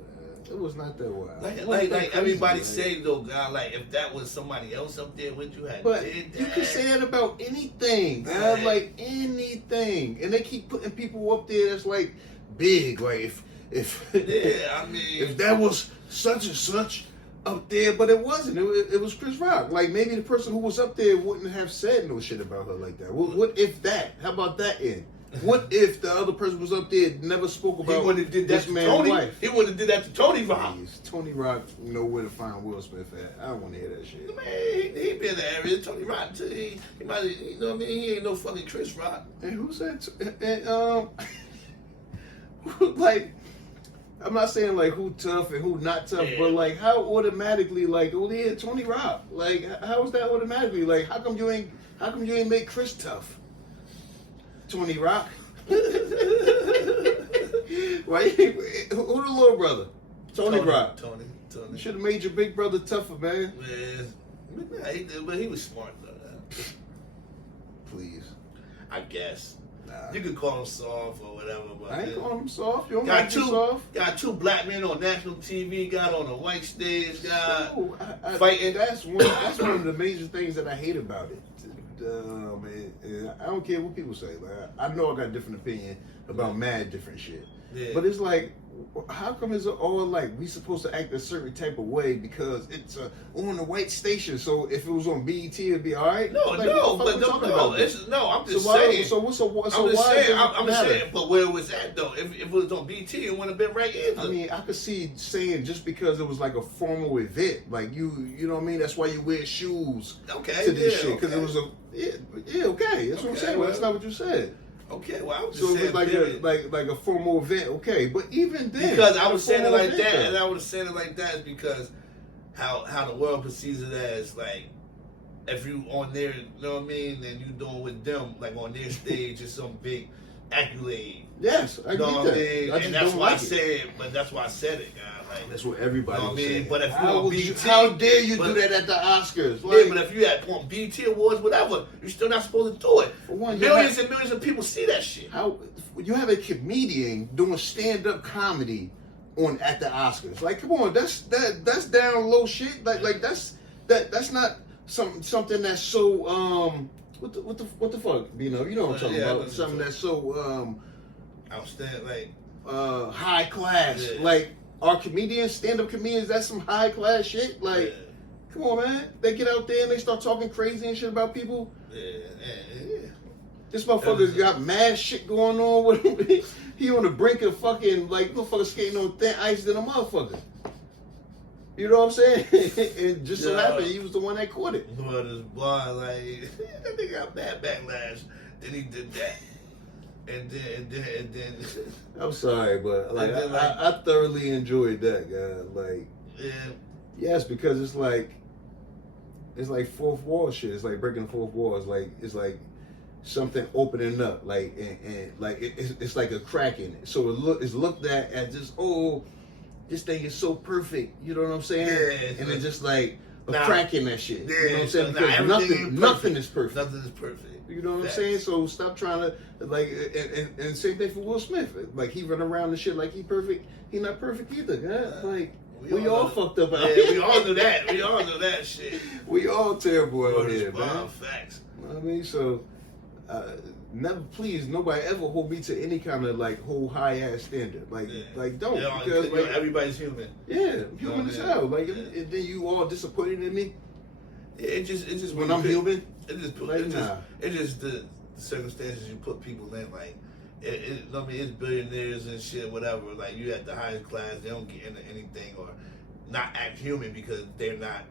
It was not that wild. Like everybody say though, God. Like if that was somebody else up there, would you have? But did that? You can say that about anything, God. Like anything, and they keep putting people up there that's like big. Like if yeah, I mean, if that was such and such up there, but it wasn't. It was Chris Rock. Like maybe the person who was up there wouldn't have said no shit about her like that. What if that? How about that end? What if the other person was up there never spoke about this man's wife? He would have did that to Tony Rock. Please. Tony Rock know where to find Will Smith at. I don't want to hear that shit. Man, he been in the area. Tony Rock too. He might, you know what I mean? He ain't no fucking Chris Rock. And who said? Like I'm not saying like who tough and who not tough, but like how automatically like Tony Rock. Like how is that automatically? Like how come you ain't make Chris tough? Tony Rock. Why? Who the little brother? Tony Rock. Tony. You should have made your big brother tougher, man. But he was smart though. Please. I guess. Nah. You could call him soft or whatever, but I ain't calling him soft. You don't got make me soft. Got two black men on national TV. Got on a white stage. Got fighting. That's one of the major things that I hate about it. Man, I don't care what people say. Like, I know I got a different opinion about mad different shit. Yeah. But it's like, how come it's all like we supposed to act a certain type of way because it's on the white station? So if it was on BET, it'd be all right. No, like, I'm just saying. I'm just saying. But where it was at though, if it was on BET, it wouldn't have been right either. I mean, I could see saying just because it was like a formal event, like you know what I mean. That's why you wear shoes to this shit because it was a okay. That's what I'm saying. Well, that's not what you said. Okay, well, I was just saying, it was like a formal event, okay. But even then, because I was saying it like that, and I was saying it like that is because how the world perceives it as like if you on there, you know what I mean, and you doing with them like on their stage is some big accolade. Yes, I get that. And that's why I said, but that's why I said it, guys. Like, that's what everybody was saying. But if how dare you do that at the Oscars? Like, yeah, but if you had on BET Awards, whatever, you're still not supposed to do it. For one, millions and millions of people see that shit. How you have a comedian doing stand-up comedy at the Oscars? Like, come on, that's down low shit. Like that's not something that's so what the fuck, Bino? You know what I'm talking about? Something that's so outstanding, like high class, like. Our comedians, stand-up comedians, that's some high-class shit. Like, come on, man. They get out there and they start talking crazy and shit about people. This motherfucker's got mad shit going on with him. He on the brink of fucking, like, motherfucker skating on thin ice than a motherfucker. You know what I'm saying? And just so happened he was the one that caught it. But it's blind, like, that nigga got bad backlash. Then he did that. And then I'm sorry, but like I thoroughly enjoyed that, guy. Like, yes, because it's like fourth wall shit. It's like breaking the fourth wall. It's like something opening up, like and like it's like a crack in it. So it's looked at as just this thing is so perfect. You know what I'm saying? Yeah, and it's just like a crack in that shit. You know what I'm saying? Because nothing is perfect. Nothing is perfect. You know what I'm saying? So stop trying to like, and same thing for Will Smith. Like he run around and shit like he perfect. He not perfect either. God. Like we all fucked up out here. We all do that. We all do that shit. We all terrible out here, man. Facts. You know what I mean? So never, please, nobody ever hold me to any kind of like whole high ass standard. Like don't because like everybody's human. Yeah, I'm human as hell. Like and then you all disappointed in me. It just when I'm human. It's just the circumstances you put people in. Like, I mean, it's billionaires and shit, whatever. Like, you at the highest class, they don't get into anything or not act human because they're not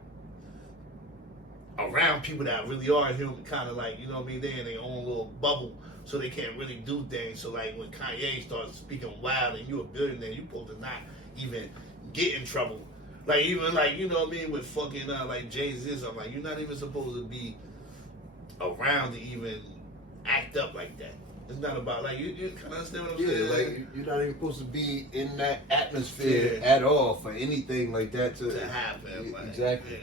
around people that really are human. Kind of like, you know what I mean? They're in their own little bubble, so they can't really do things. So, like, when Kanye starts speaking wild and you're a billionaire, you're supposed to not even get in trouble. Like, even like, you know what I mean, with fucking like Jay-Z, I'm like, you're not even supposed to be around to even act up like that. It's not about like you kind of understand what I'm saying. Like you're not even supposed to be in that atmosphere at all for anything like that to happen. Like, exactly.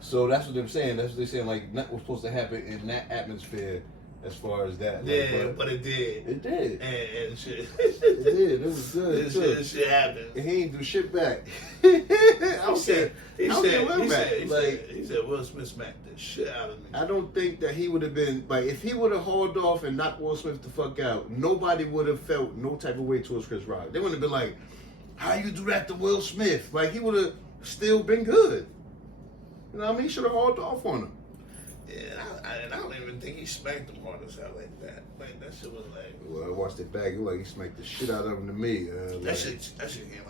So that's what they're saying. That's what they're saying. Like nothing was supposed to happen in that atmosphere. As far as that, but it did. It did. And shit. It did. It was good. This shit happened. And he ain't do shit back. He said Will Smith smacked the shit out of me. I don't think that he would have been like if he would have hauled off and knocked Will Smith the fuck out. Nobody would have felt no type of way towards Chris Rock. They wouldn't have been like, "How you do that to Will Smith?" Like he would have still been good. You know what I mean? He should have hauled off on him. Yeah, I don't even think he smacked him hard as hell like that. Like that shit was like. Well, I watched it back. It was like he smacked the shit out of him to me. That shit came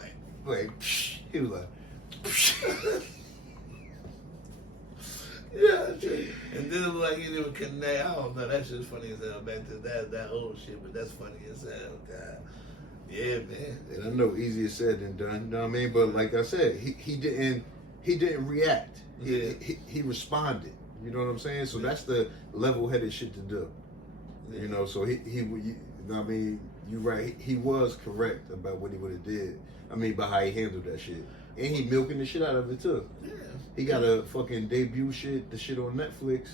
like he was like. Yeah, and then it was like he didn't connect. I don't know. That shit's funny as hell. Back to that old shit, but that's funny as hell, God. Yeah, man. And I know easier said than done. You know what I mean? But like I said, he didn't react. He responded. You know what I'm saying? So that's the level-headed shit to do. Yeah. You know, so you know what I mean? You're right. He was correct about what he would have did. I mean, by how he handled that shit. And he milking the shit out of it, too. Yeah. He got a fucking debut the shit on Netflix.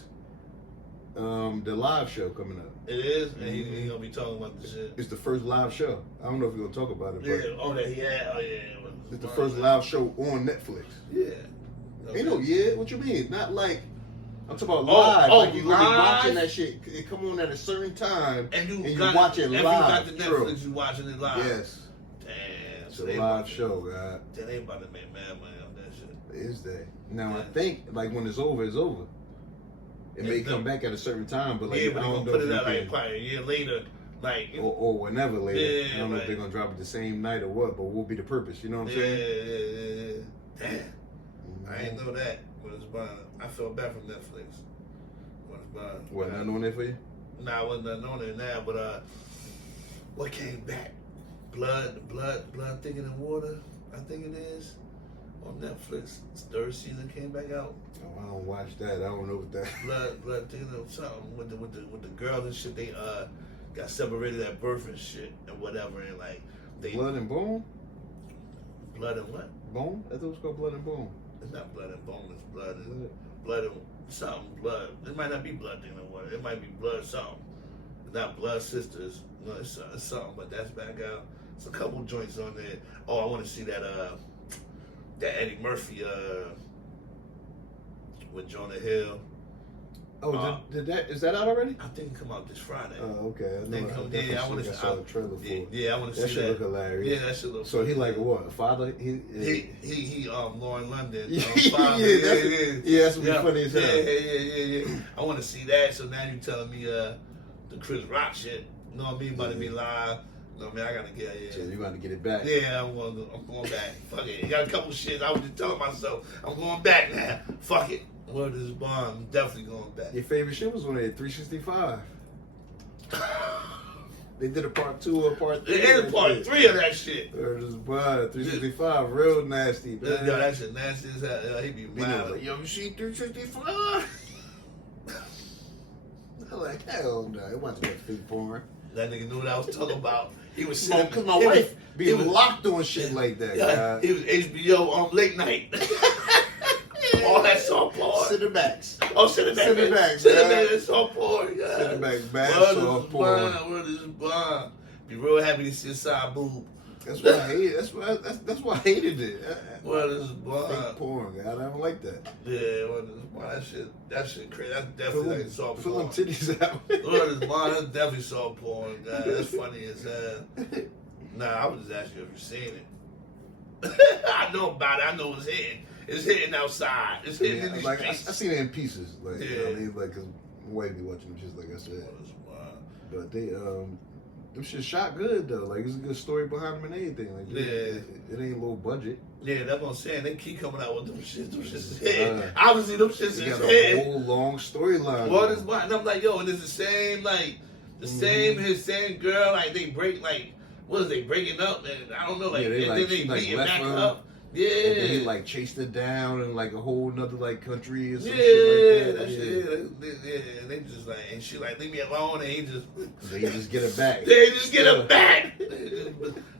The live show coming up. It is? And he gonna be talking about the shit. It's the first live show. I don't know if you're gonna talk about it, but... Yeah, oh yeah. It's the first live show on Netflix. Yeah. Okay. Ain't no what you mean? Not like... I'm talking about live. Like you gonna be watching that shit. It come on at a certain time, and you watch it live. If you got the Netflix, you watching it live. Yes. Damn. It's a live show, God. They ain't about to make mad money on that shit. Is that? Now I think like when it's over, it's over. It may come back at a certain time, but like I don't know. Put it out like probably a year later, like or whenever later. Yeah, I don't know if they're gonna drop it the same night or what, but what will be the purpose? You know what I'm saying? Yeah. Damn. I ain't know that. But it's buying. I feel bad from Netflix. When it's buying. What, not on there for you? Nah, I wasn't on there now, but what came back? Blood Thinking in Water, I think it is. On Netflix. Its third season came back out. Oh, I don't watch that. I don't know what that. Blood Thinking of something with the girls and shit. They got separated at birth and shit and whatever, and like they Blood and Bone. Blood and what? Bone? I thought it was called Blood and Bone. It's not Blood and Bone. It's blood and something. Blood. It might not be Blood Thinking of Water. It might be Blood something. It's not Blood Sisters. No, it's something. But that's back out. It's a couple joints on there. Oh, I want to see that Eddie Murphy with Jonah Hill. Oh, is that out already? I think it come out this Friday. Oh, okay. I want to see. I saw the trailer for it. Yeah, I want to see that. That should look hilarious. Yeah, that should look. So he like what? A father? He Lauren London. Father. Yeah, that's what funny as hell. Yeah. I want to see that. So now you telling me the Chris Rock shit? You know what I mean? About to be live. You know what I mean? I gotta get So you got to get it back. Yeah, I'm going back. Fuck it. You got a couple shit. I was just telling myself I'm going back now. Fuck it. Word is bond. I'm definitely going back. Your favorite shit was when they had 365. They did a part 2 or part 3. They did a part 3 of that shit. Word is bond. 365, real nasty, man. Yo, that shit nasty as hell. He be wild. Like, yo, you see 365? I'm like, hell no. It wasn't that fake porn. That nigga knew what I was talking about. He was sitting because my wife be locked on shit like that. Yeah, he was HBO on late night. All that soft porn. Cinemax. Oh, Cinemax. Cinemax, soft porn. Cinemax, bad soft porn. Word is bond. Be real happy to see a side boob. That's why I hated. That's why I hated it. Word is bond. Fake porn, God. I don't like that. Yeah, word is bond. That shit crazy. That's definitely like soft porn. Fill them titties out. Word is bond. That's definitely soft porn, God. That's funny as hell. Nah, I was just asking you if you've seen it. I know about it. I know it's hitting. It's hitting outside. It's hitting in the streets. I seen it in pieces. Like, you know what I mean? Like, cause my wife be watching them just like I said. But they, them shit shot good though. Like, it's a good story behind them and everything. Like, it ain't low budget. Yeah, that's what I'm saying. They keep coming out with them shits. Them shits is hitting. Obviously, them shits is hitting. They got a whole long storyline. What is what? And I'm like, yo, and it's the same, like, his same girl. Like, they break, like, what is they breaking up? And I don't know, like, and then they beating back up. Yeah. And then he like chased her down in like a whole nother like country or some shit like that. That shit. Yeah, and they just like, and she like, leave me alone, and he just get her back. They just get her back.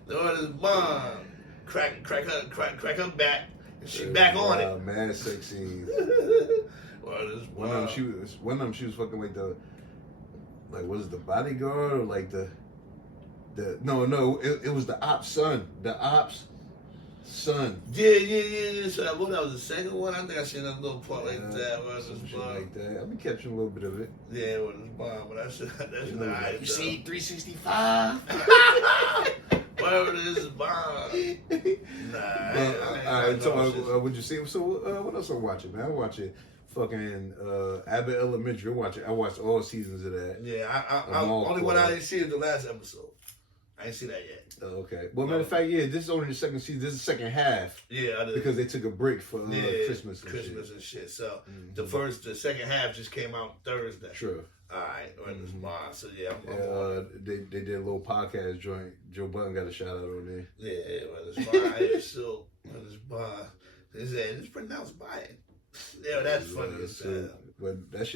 Lord is mom. Crack her back. And she back on it. Man, sexy. One of them she was fucking like was it the bodyguard or like no, it was the op's son. The op's son. Yeah. So that was the second one. I think I seen that little part like that. Some shit like that. I've been catching a little bit of it. Yeah, it was bomb, but that's nice. You see 365? Word is bomb. Nah. All right, so what'd you see? So what else I'm watching, man? I'm watching fucking Abbott Elementary. I watched all seasons of that. Yeah, I only one I didn't see is the last episode. I ain't see that yet. Oh, okay. Well, matter of fact, yeah, this is only the second season. This is the second half. Yeah, because they took a break for Christmas. And shit. So the second half just came out Thursday. Sure. All right, so yeah, they did a little podcast joint. Joe Budden got a shout out on there. Yeah, it's mine. It's mine. It's pronounced Biden. Yeah, that's funny as hell. But that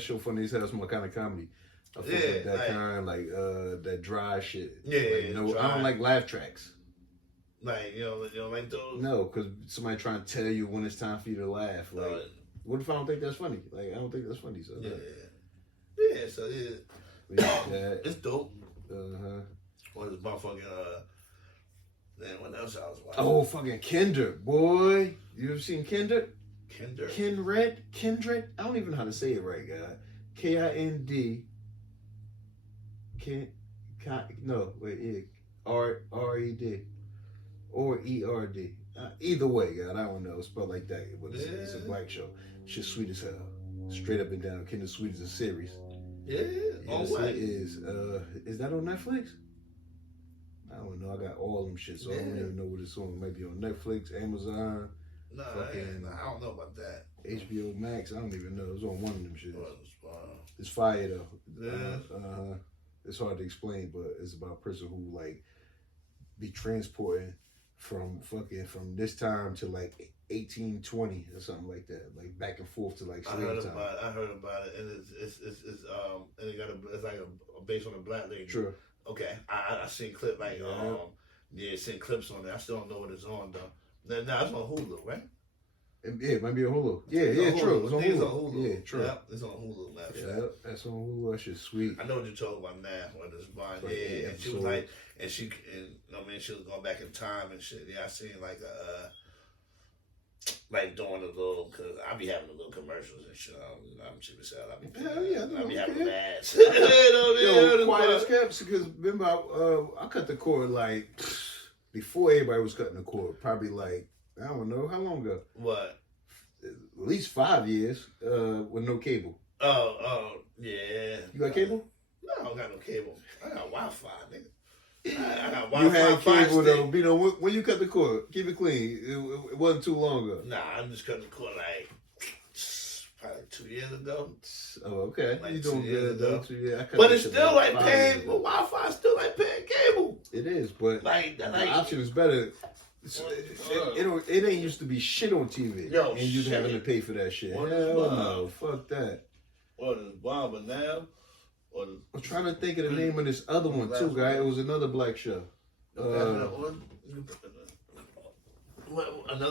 show funny as hell. It's my kind of comedy. I fuck with that kind, like that dry shit. Yeah, like, I don't like laugh tracks. Like you don't like those? No, because somebody trying to tell you when it's time for you to laugh. Like, what if I don't think that's funny? Like, I don't think that's funny. So yeah. So it's dope. What is motherfucking man? What else I was watching? Oh, fucking Kinder, boy. You ever seen Kinder? Kindred. I don't even know how to say it right, guy. Kind. R-E-D or E-R-D. Either way, God, I don't know. It's spelled like that. But it's a black show. Shit's sweet as hell. Straight up and down. Kinder Sweet is a series. Yeah. Yes, it is. Is that on Netflix? I don't know. I got all them shit, so I don't even know what it's on. It might be on Netflix, Amazon. No, I don't know about that. HBO Max. I don't even know. It's on one of them shit. It's fire though. Yeah. It's hard to explain, but it's about a person who like be transporting from this time to like 1820 or something like that, like back and forth to like slave time. I heard about it, and it's and it's like a based on a black lady. Sure. Okay, I seen clip seen clips on it. I still don't know what it's on though. Now it's on Hulu, right? Yeah, it might be on Hulu. Yeah, true. It's on Hulu. Yeah, true. Yep, it's on Hulu. That's on Hulu. That shit's sweet. I know what you're talking about now. When it's fine. Yeah, and she was like, she was going back in time and shit. Yeah, I seen like like doing a little, cause I be having the little commercials and shit. I'm cheap as hell. I be having ads. Yo, quiet as kept, because remember I cut the cord like before everybody was cutting the cord. Probably like, I don't know, how long ago? What? At least 5 years with no cable. Oh, yeah. You got cable? No, I don't got no cable. I got Wi-Fi, nigga. I got Wi-Fi. You had cable though, Bino. When you cut the cord, keep it clean. It wasn't too long ago. Nah, I'm just cutting the cord like probably 2 years ago. Oh, okay. Like you doing good though. Yeah, but it's still like paying. But Wi-Fi is still like paying cable. It is, but the option is better. It ain't used to be shit on TV. Yo, and you having to pay for that shit. Hell no, fuck that. What is Bob now? I'm trying to think of the name of this other one too, guy. It was another black show. Another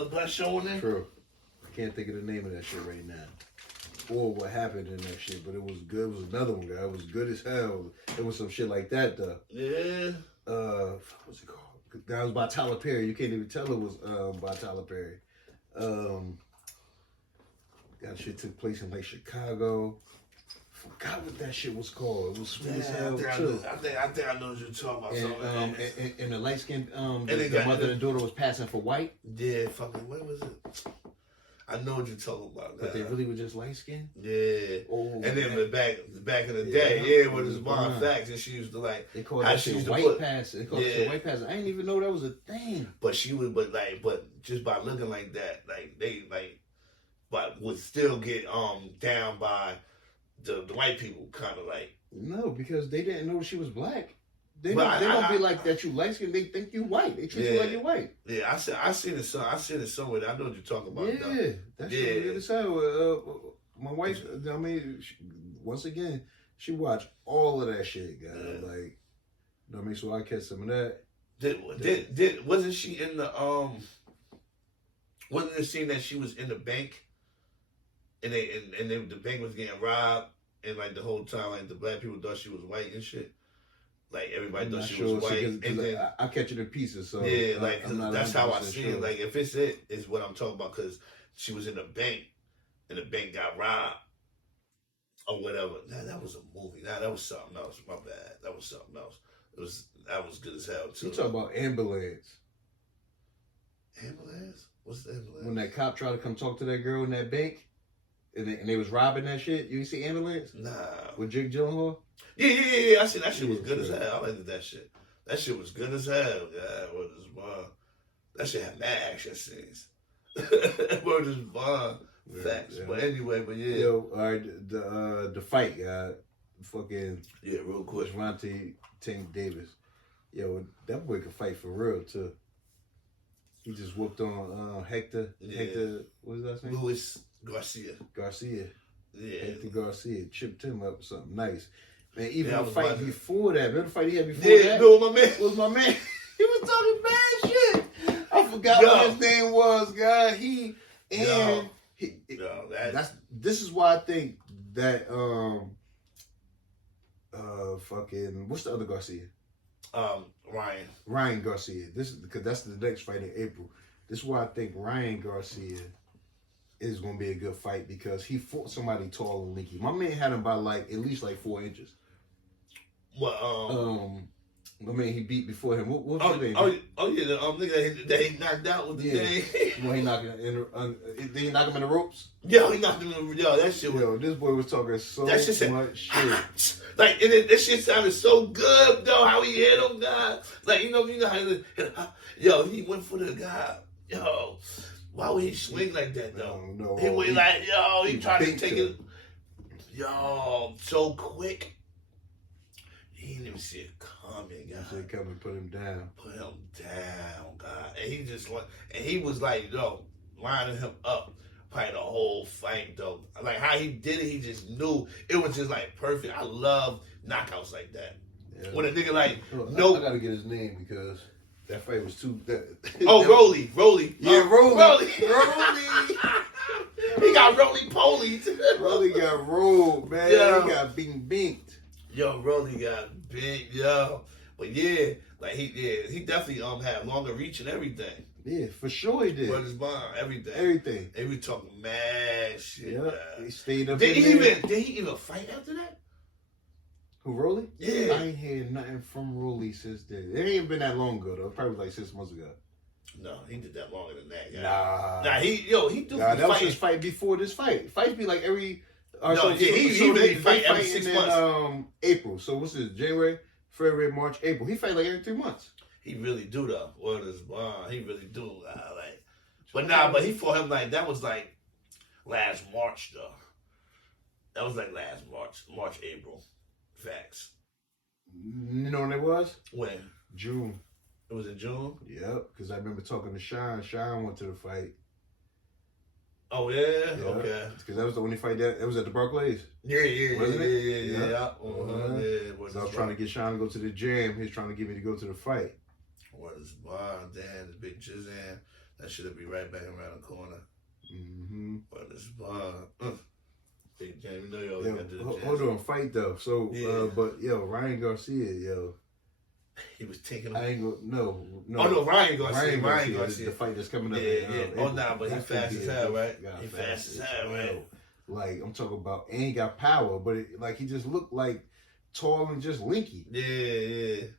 black show on there? True. I can't think of the name of that shit right now. Or what happened in that shit, but it was good. It was another one, guy. It was good as hell. It was some shit like that, though. Yeah. What's it called? That was by Tyler Perry. You can't even tell it was by Tyler Perry. That shit took place in like Chicago. Forgot what that shit was called. It was sweet as hell too. I think I know what you're talking about. And the light skin, the mother and daughter was passing for white. Yeah, fucking what was it? I know what you're talking about. But they really were just light skinned? Yeah. Oh, and then back in the day, with his mom facts, and she used to like. They called that shit white pass. They called it shit white pass. I didn't even know that was a thing. But she would, but just by looking like that, like they but would still get down by the white people, kind of like. No, because they didn't know she was black. They don't be like that. You light skin. They think you white. They treat you like you're white. Yeah, I seen it somewhere. I know what you're talking about. Yeah, that's good as hell. My wife. I mean, once again, she watched all of that shit, guys. Yeah. Like, you know what I mean? So I catch some of that. Wasn't she in the Wasn't the scene that she was in the bank, and the bank was getting robbed, and like the whole time, like the black people thought she was white and shit. Like everybody thought she was white, and then I catch it in pieces. So yeah, like that's how I see it. Like if it's is what I'm talking about, because she was in the bank, and the bank got robbed, or whatever. That was a movie. That was something else. My bad. That was something else. That was good as hell too. You talking about Ambulance? Ambulance? What's the Ambulance? When that cop tried to come talk to that girl in that bank, and they was robbing that shit. You see Ambulance? Nah. With Jake Gyllenhaal? Yeah. I see that shit was good as hell. I liked that shit. That shit was good as hell. Yeah, word is bond. That shit had mad action scenes. Word is bond. Facts. Yeah. But anyway, but yeah. Yo, all right, the fight, fucking Yeah, real quick. Javante Tank Davis. Yo, that boy could fight for real too. He just whooped on Hector. Yeah. Hector, what's that name? Luis Garcia. Garcia. Yeah. Hector Garcia chipped him up with something nice. Man, even Yeah, I the was fight watching. before that, remember the fight he had before Yeah, that? no, my man. Was my man. He was talking bad shit. I forgot Yo. what his name was, guy. This is why I think that fucking what's the other Garcia? Ryan Garcia. This is because that's the next fight in April. This is why I think Ryan Garcia is gonna be a good fight because he fought somebody tall and lanky. My man had him by at least 4 inches. Well, I mean, he beat before him. What's his name? Yeah, the nigga that he knocked out with the thing. Well, he knocked him did he knock him in the ropes? Yo, he knocked him in. Yo, that shit was. Yo, this boy was talking so That shit much shit. Like, and that shit sounded so good, though. How he hit him, God. Like, you know how he, yo, he went for the guy. Yo, why would he swing like that, though? No, he went he tried to take him. it. Yo, so quick. He didn't even see it coming, God. He come and put him down. Put him down, God. And he just he was like, yo, lining him up. Probably the whole fight, though. Like how he did it, he just knew. It was just perfect. I love knockouts like that. Yeah. When a nigga I gotta get his name because that fight was too. Rolly. Yeah, Rolly. He got roly-poly. Rolly got rolled, man. Yo. He got binked. Yo, Rolly got big, yo. But yeah, he definitely had longer reach and everything. Yeah, for sure he did. But his bond, everything. And we talking mad shit. Yeah, he stayed up. Did he even fight after that? Who, Rolly? Yeah. I ain't heard nothing from Rolly since then. It ain't been that long ago though. Probably 6 months ago. No, he did that longer than that. Yeah. Nah, he do. Nah, that was his fight before this fight. Fights be every. He really fight every 6 months. In April. So what's this? January, February, March, April. He fight every 3 months. He really do though. What is he really do? But he fought him that was last March though. That was last March, April. Facts. You know when it was? When? June. It was in June? Yep, because I remember talking to Sean. Sean went to the fight. Oh, yeah? Okay. Because that was the only fight that was at the Barclays. Yeah. Wasn't it? Yeah. Yeah, so I was trying to get Sean to go to the gym. He was trying to get me to go to the fight. What is damn, this big Jizzan. That should be right back around the corner. Mm-hmm. What is Big Jam, you know you always got to do the hold on, fight though. So, but Ryan Garcia, he was taking him. I ain't go, no. Oh no, Ryan Garcia. Ryan Garcia. The fight that's coming up. Yeah. But he fast as hell, right? He fast as hell, right? I'm talking about, and he got power, but he just looked tall and just linky. Yeah.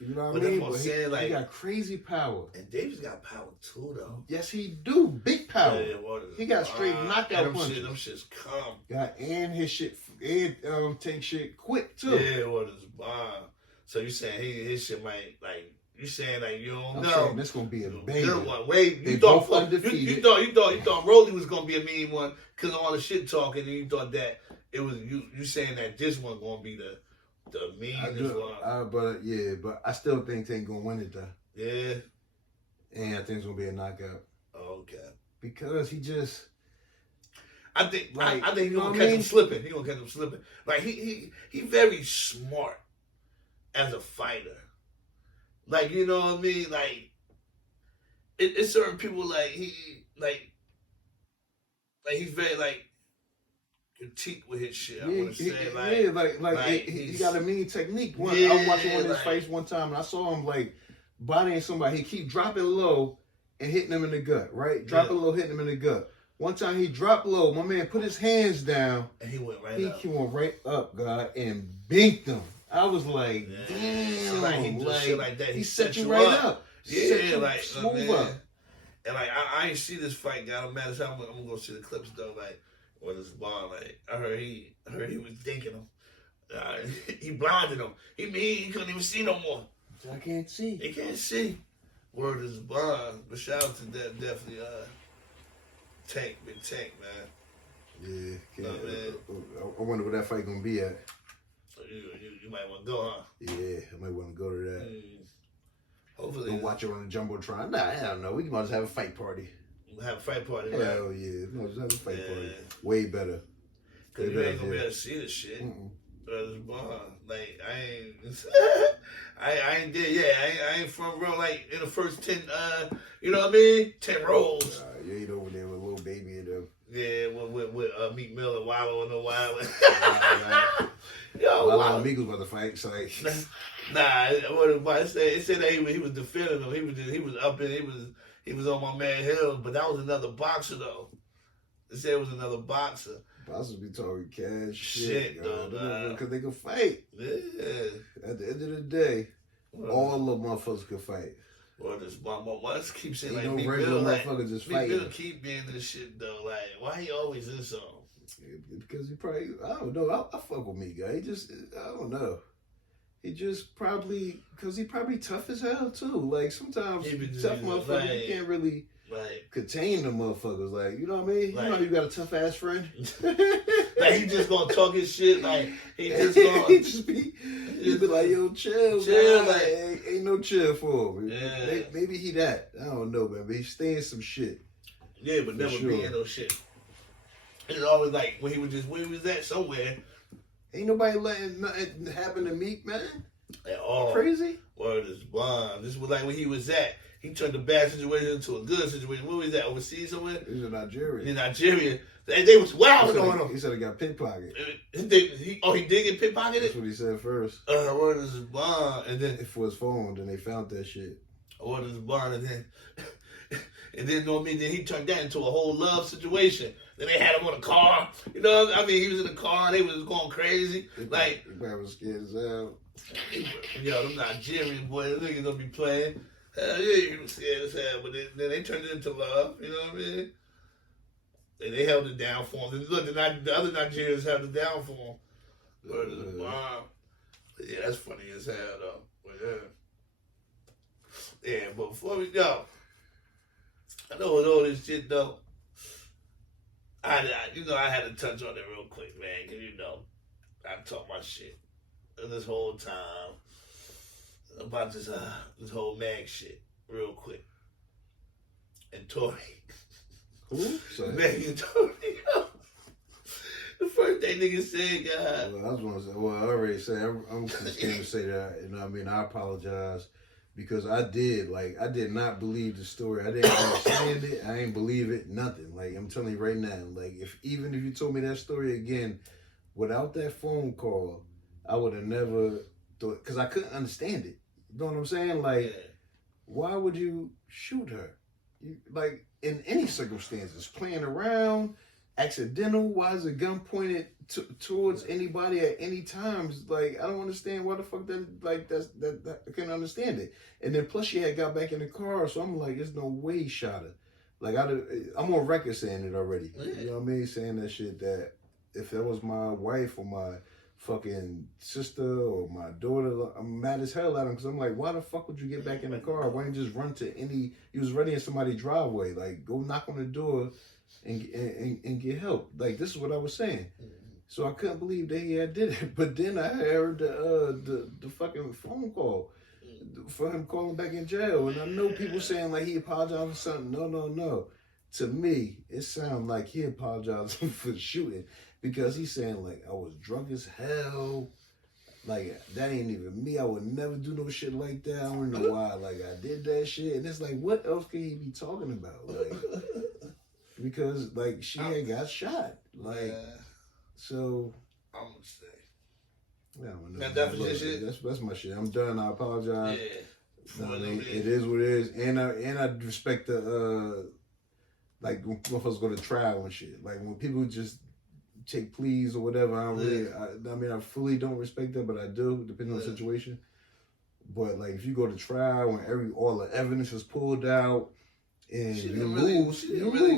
You know what I mean? But he got crazy power. And Davis got power too, though. Yes, he do. Big power. Yeah, he got straight knockout punches. Them shits come. And his shit, take shit quick too. Yeah, what is bomb? So you saying his shit might you saying you don't know? Saying this gonna be a banger. Good one. Wait, they both undefeated. You thought Rolly was gonna be a mean one because of all the shit talking, and you thought that it was you saying that this one gonna be the meanest one. But I still think Tank gonna win it though. Yeah. And I think it's gonna be a knockout. Okay. Because he just. I think he's gonna catch him slipping. He's gonna catch him slipping. He very smart as a fighter. You know what I mean? It's certain people he's very critique with his shit. I want to say he got a mean technique. I was watching one of his fights one time and I saw him bodying somebody. He keep dropping low and hitting him in the gut. Right, dropping low, hitting him in the gut. One time he dropped low. My man put his hands down and he went right up. He went right up, God, and binked him. I was like, damn, he do shit like that. He set you right up. Yeah, smooth up. And I ain't see this fight, God. I'm mad as hell. I'm gonna go see the clips though. What is ball? I heard he was dinking him. He blinded him. He couldn't even see no more. I can't see. He can't see. Word is bond. But shout out to that definitely Tank, big Tank, man. Yeah, No, man. I wonder where that fight gonna be at. So you might want to go, huh? Yeah, I might want to go to that. Hopefully. Don't watch it on the Jumbotron. Nah, I don't know. We might just have a fight party. Have a fight party, Hell right? yeah. We might just have a fight party. Way better. Because you ain't going to be able to see the shit. Like, I ain't there yet. I ain't front row, like, in the first 10, you know what I mean? 10 rows. You ain't over there with little baby and them. Yeah, with Meek Mill and Wallow and the Wild. Right. Yo, Wallow and Meek was about to fight, so like... Nah, what it said that he was defending him. He was up in, he was on my man Hill, but that was another boxer though. It said it was another boxer. Boxers be talking cash shit though, because they can fight. Yeah. At the end of the day, all the motherfuckers can fight. Well, this let's keep saying ain't like no Meek regular Mill, motherfuckers just Meek Mill fighting. keep being this shit though. Like, why he always in something? Because he probably, I don't know. I fuck with Meek, guy. He just, I don't know. He just probably, because he probably tough as hell too. Like sometimes tough motherfuckers, you can't really contain the motherfuckers. Like, you know what I mean? Like, you know, you got a tough ass friend. Like he just gonna talk his shit. Like he just gonna he be like, yo, chill, man. Like ain't no chill for him. Yeah. Maybe he that. I don't know, man. But he's staying some shit. Yeah, but never being no shit. It's always like when he was at somewhere. Ain't nobody letting nothing happen to Meek, man. At all. Crazy. Word is bomb. This was like when he was at. He turned a bad situation into a good situation. Where was that? Overseas somewhere? He was in Nigeria. In Nigeria. They was wild going on. He said he got pickpocketed. He did get pickpocketed? That's what he said first. Word is bomb. And then for his phone, then they found that shit. Word is bomb. And then know me, then he turned that into a whole love situation. Then they had him on a car. You know, I mean, he was in the car and they was going crazy. Like, the guy was scared as hell. Yo, them Nigerian boys, them niggas don't be playing. Hell yeah, he was scared as hell. But then they turned it into love. You know what I mean? And they held it down for him. Look, the other Nigerians held it down for him. Word is bomb. But yeah, that's funny as hell, though. But yeah, but before we go, I know with all this shit though, I had to touch on it real quick, man, because I talk my shit this whole time about this whole mag shit real quick. And Tory. Who? Meg and Tory. The first thing niggas said, God. Well, I was gonna say. Well, I already said. I'm just going to say that. You know what I mean? I apologize. Because I did not believe the story. I didn't understand it. I ain't believe it. Nothing. Like, I'm telling you right now. Like, even if you told me that story again, without that phone call, I would have never thought, because I couldn't understand it. You know what I'm saying? Like, why would you shoot her? Like, in any circumstances, playing around, accidental, why is a gun pointed towards anybody at any times? Like, I don't understand why the fuck that I couldn't understand it. And then plus she had got back in the car, so I'm like, there's no way he shot her. Like, I'm on record saying it already. You know what I mean? Saying that shit, that if that was my wife or my fucking sister or my daughter, I'm mad as hell at him, because I'm like, why the fuck would you get back in the car? Why didn't you just run to you was running in somebody's driveway. Like, go knock on the door and get help. Like, this is what I was saying. So I couldn't believe that he had did it. But then I heard the fucking phone call for him calling back in jail. And I know people saying like he apologized for something. No. To me, it sounded like he apologized for shooting, because he's saying like, I was drunk as hell. Like, that ain't even me. I would never do no shit like that. I don't know why. Like, I did that shit. And it's like, what else can he be talking about? Like, because like she had got shot. Like, so I'm gonna say. Yeah, that's your shit. That's my shit. I'm done. I apologize. Yeah. It is what it is. And I respect the like when motherfuckers go to trial and shit. Like when people just take pleas or whatever, I don't really. I mean, I fully don't respect that, but I do, depending on the situation. But like if you go to trial when all the evidence is pulled out. And she you really, lose. She really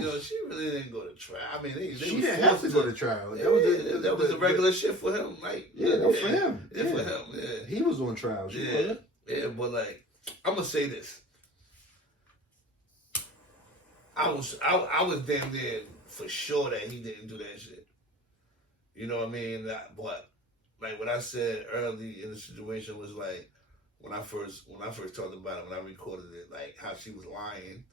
didn't go to trial. I mean, she didn't have to go to trial. That was the regular shit for him. Like, that was for him. Yeah, for him. Yeah, he was on trial. She wasn't. Yeah, but like, I'm gonna say this. I was damn near for sure that he didn't do that shit. You know what I mean? But like what I said early in the situation was like when I first talked about it, when I recorded it, like how she was lying.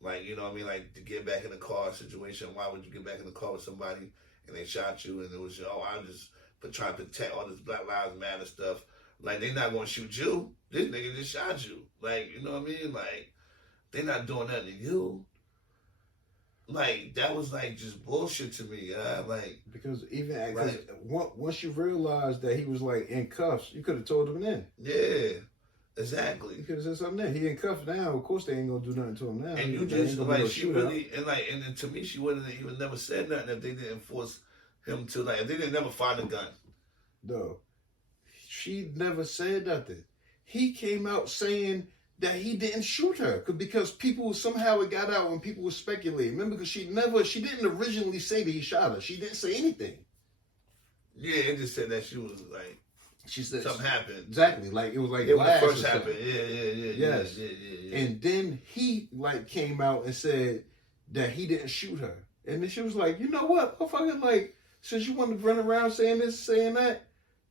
Like, you know what I mean? Like to get back in the car situation, why would you get back in the car with somebody and they shot you and it was I just trying to protect all this Black Lives Matter stuff. Like they not gonna shoot you. This nigga just shot you. Like, you know what I mean? Like they not doing nothing to you. Like that was like just bullshit to me. Like because even right. once you realized that he was like in cuffs, you could have told him then. Yeah, exactly. You could have said something then. He in cuffs now. Of course, they ain't gonna do nothing to him now. And you just like she really and like and then to me she wouldn't have even never said nothing if they didn't force him to like if they didn't never find a gun. No, she never said nothing. He came out saying that he didn't shoot her because people somehow it got out when people were speculating. Remember, because she didn't originally say that he shot her. She didn't say anything. Yeah, it just said that she was like she said something happened. Exactly, like it was like it was glass first or happened. something. Yes. Yeah. And then he like came out and said that he didn't shoot her, and then she was like, you know what, motherfucker, like since you want to run around saying this, saying that.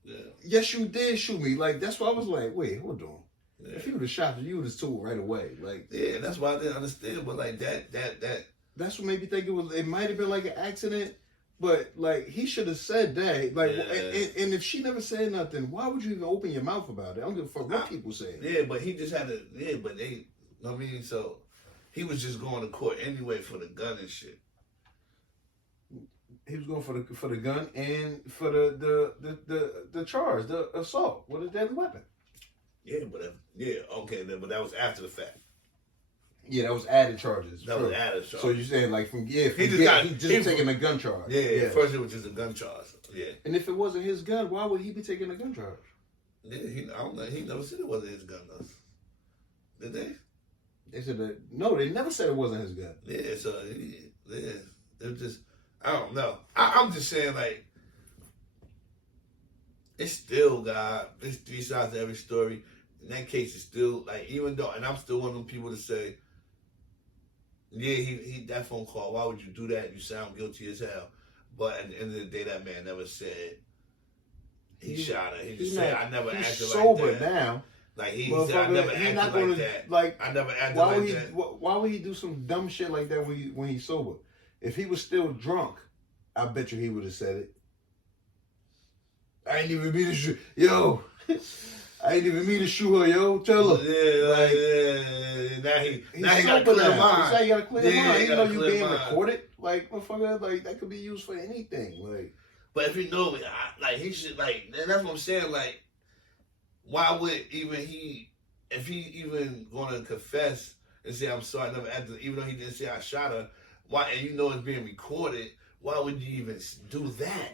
Yeah. Yes, you did shoot me. Like that's why I was like, wait, hold on. Yeah. If you would have shot her, you would have told right away. Like yeah, that's why I didn't understand. But like that. That's what made me think it might have been like an accident. But like he should have said that. Like and if she never said nothing, why would you even open your mouth about it? I don't give a fuck what people say. Yeah, but he just had to. Yeah, but they. You know what I mean, so he was just going to court anyway for the gun and shit. He was going for the gun and for the charge, the assault with a deadly weapon. Yeah, but but that was after the fact. Yeah, that was added charges. That was added charges. So you're saying like he just taking a gun charge. Yeah, first it was just a gun charge. Yeah. And if it wasn't his gun, why would he be taking a gun charge? Yeah, I don't know. He never said it wasn't his gun though. Did they? They said that no, they never said it wasn't his gun. Yeah, so it was just I don't know. I'm just saying like it's still there's three sides to every story. In that case, it's still like even though, and I'm still one of them people to say, yeah, he that phone call. Why would you do that? You sound guilty as hell. But at the end of the day, that man never said he shot her. He just said I never acted like that. He's sober now. Like he said, I never acted like that. Like I never acted like that. Why would he do some dumb shit like that when he's sober? If he was still drunk, I bet you he would have said it. I ain't even mean to shoot. Yo, I ain't even mean to shoot her, yo. Tell her. Yeah, Now he got a clear mind. Now you got a clear mind. Even though you being recorded, like, motherfucker, like, that could be used for anything. Like, but if you know, like, he should, like, and that's what I'm saying, like, why would even if he even going to confess and say, I'm sorry, I never acted, even though he didn't say I shot her, why, and you know it's being recorded, why would you even do that?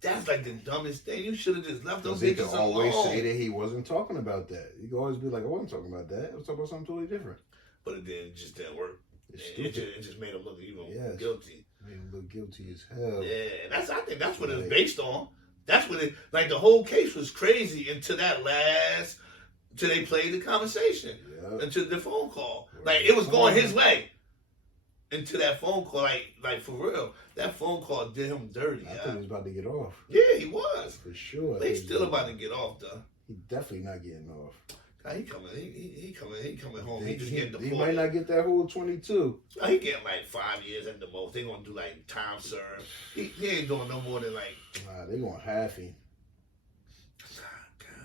That's like the dumbest thing. You should have just left those bitches alone. He always say that he wasn't talking about that. He could always be like, I wasn't talking about that. I was talking about something totally different. But it just didn't work. It just made him look even guilty. Made him look guilty as hell. Yeah, I think that's what it was based on. That's what it, like the whole case was crazy until till they played the conversation. Yep. Until the phone call. Like it was going his way. Into that phone call, like for real, that phone call did him dirty. I thought he was about to get off. Yeah, he was. For sure. They still about to get off though. He definitely not getting off. He coming home. He just getting deported. He might not get that whole 22. No, he getting like 5 years at the most. They gonna do like time served. He ain't doing no more than like. Nah, they gonna half him.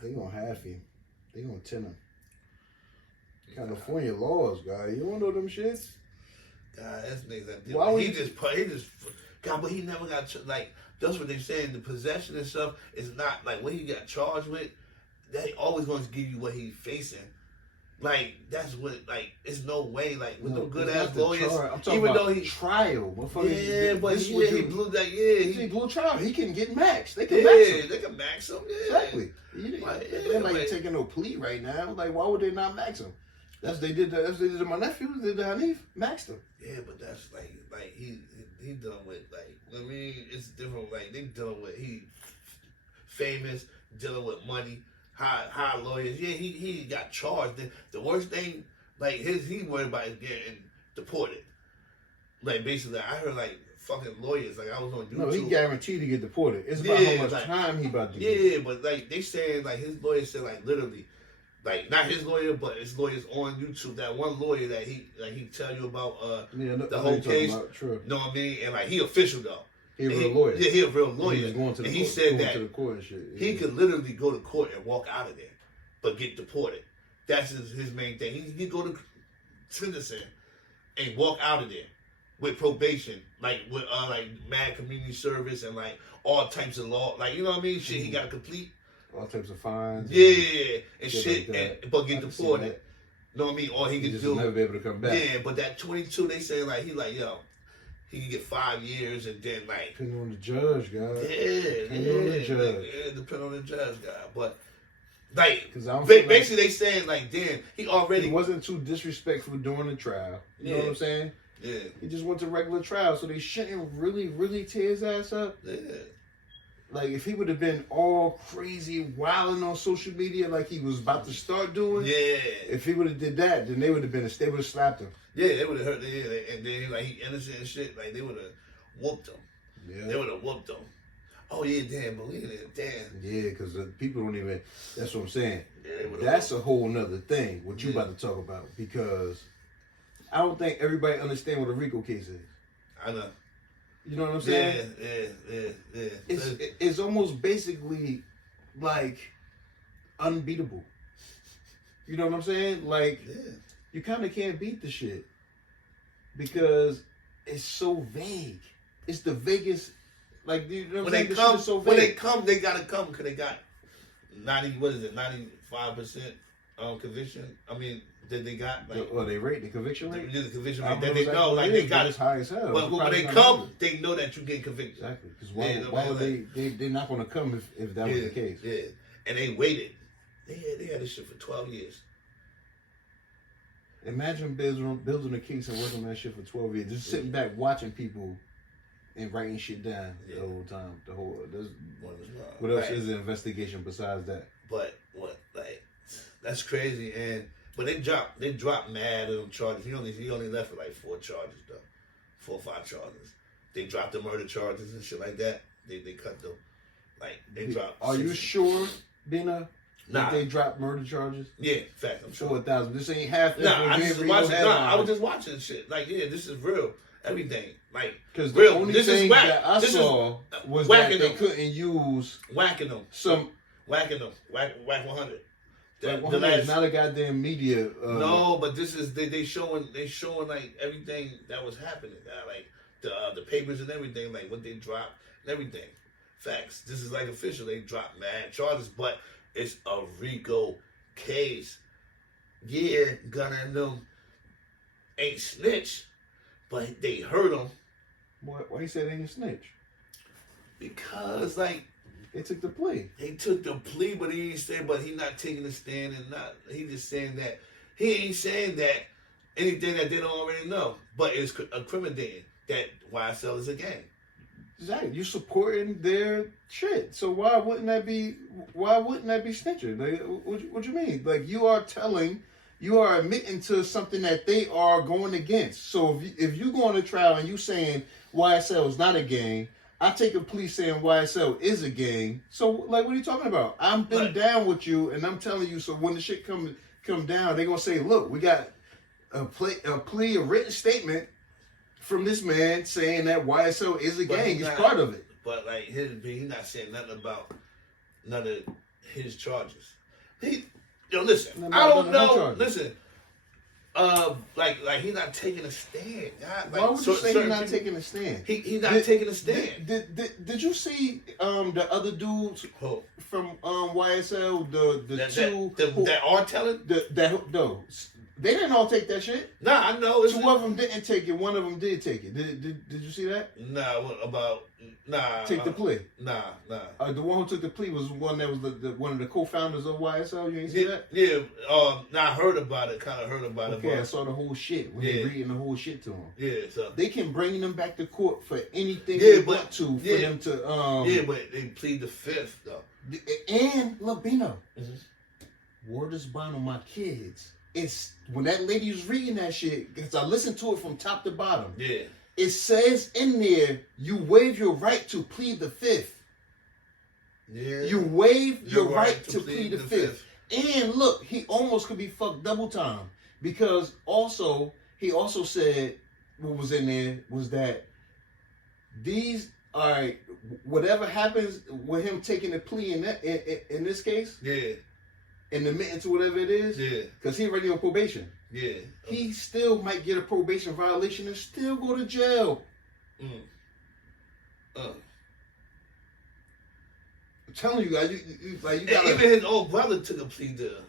They gonna half him. They gonna 10 him. California laws, guy. You don't know them shits. God, that's niggas that did. He just God, but he never got like. That's what they're saying. The possession and stuff is not like what he got charged with. They always going to give you what he's facing. Like that's what like. It's no way like with them good ass lawyers. I'm talking even about though he trial. Yeah, but he blew that. Yeah, he blew trial. He can get maxed. They can max him. They can max him. Yeah, exactly. They're not taking no plea right now. Like why would they not max him? That's they did to my nephew. They did to Hanif. Maxed him. Yeah, but that's like he dealing with like I mean it's different. Like they dealing with he famous dealing with money. hire lawyers. Yeah, he got charged. The worst thing, like he worried about is getting deported. Like basically, I heard like fucking lawyers. Like I was on YouTube. No, he guaranteed to get deported. It's about how much time he about to get. Yeah, but like they saying like his lawyer said like literally, like not his lawyer, but his lawyers on YouTube. That one lawyer that he tell you about the whole case. True. Know what I mean? And like he official though. He a real lawyer. Yeah, he a real lawyer. He was going to the and court, he said that to the court and shit. he could literally go to court and walk out of there, but get deported. That's his main thing. He could go to sentencing and walk out of there with probation, like with like mad community service and like all types of law, like you know what I mean? Shit, he got to complete all types of fines. Yeah, and shit, like but get deported. Know what I mean? All he could do, never be able to come back. Yeah, but that 22, they say like he like yo, he can get 5 years and then like depending on the judge, guy. Depending on the judge. Like, depending on the judge, guy. But like, basically they saying like, damn, he wasn't too disrespectful during the trial. You know what I'm saying? Yeah. He just went to regular trial, so they shouldn't really tear his ass up. Yeah. Like, if he would have been all crazy, wilding on social media like he was about to start doing, if he would have did that, then they would have slapped him. Yeah, they would have hurt. Yeah, and then like he innocent and shit. Like they would have whooped him. Yeah, they would have whooped him. Oh yeah, damn, believe it, damn. Yeah, because people don't even. That's what I'm saying. Yeah, that's a whole nother thing. What you about to talk about? Because I don't think everybody understand what a RICO case is. I know. You know what I'm saying? Yeah. It's almost basically like unbeatable. You know what I'm saying? Like you kind of can't beat the shit because it's so vague. It's the vaguest. Like you know what I'm saying? When they come, they gotta come because they got 95% conviction. I mean. That they got like they rate the conviction rate. The conviction rate that they know like they got it high as hell. But when they come, they know that you get convicted. Exactly. Because why would they're not going to come if that was the case? Yeah. And they waited. They had this shit for 12 years. Imagine building a case and working on that shit for 12 years, just sitting back watching people and writing shit down the whole time. What else is an investigation besides that? But that's crazy. But they dropped mad of them charges. He only left with like 4 charges though, 4 or 5 charges. They dropped the murder charges and shit like that. They cut them. Like they dropped. Are you sure, Bino? Nah. They dropped murder charges? Yeah, fact, I'm sure. 4,000. This ain't half. I was just watching shit. Like this is real. Everything. Like because the only thing that I saw was that they couldn't use whacking them. Whack 100. It's not a goddamn media. No, but this is they showing like everything that was happening, like the papers and everything, like what they dropped and everything. Facts. This is like official. They dropped mad charges, but it's a RICO case. Yeah, Gunner and them ain't snitch, but they hurt them. Why you say they ain't snitch? Because like. They took the plea. They took the plea, but he ain't saying. But he not taking the stand and not. He just saying that he ain't saying that anything that they don't already know. But it's incriminating that YSL is a gang. Exactly. You supporting their shit. So why wouldn't that be snitching? Like, what you mean? Like you are admitting to something that they are going against. So if you go on a trial and you saying YSL is not a gang. I take a plea saying YSL is a gang. So, like, what are you talking about? I'm been down with you, and I'm telling you. So when the shit come down, they're gonna say, "Look, we got a written statement from this man saying that YSL is a gang. It's part of it." But like, he's not saying nothing about none of his charges. Listen, I don't know. Listen. Like he's not taking a stand. Like, why would you say he's not taking a stand? He's not taking a stand. Did you see the other dudes from YSL that are telling they didn't all take that shit. Nah, I know. 2 of them didn't take it. 1 of them did take it. Did you see that? Take the plea. Nah. The one who took the plea was one that was the one of the co-founders of YSL. You ain't see that? Yeah. I heard about it. Kind of heard about it. Okay, I saw the whole shit when they reading the whole shit to them. Yeah. So they can bring them back to court for anything they want to for them to. But they plead the 5th though. And look, Bino, word is bond on my kids. It's when that lady was reading that shit, because I listened to it from top to bottom. Yeah. It says in there, you waive your right to plead the fifth. Yeah. You waive your right to plead the fifth. And look, he almost could be fucked double time. Because he also said, what was in there was that whatever happens with him taking the plea in this case, and admitting to whatever it is, because he already on probation. Yeah. He still might get a probation violation and still go to jail. I'm telling you guys, you gotta... Even his old brother took a plea deal.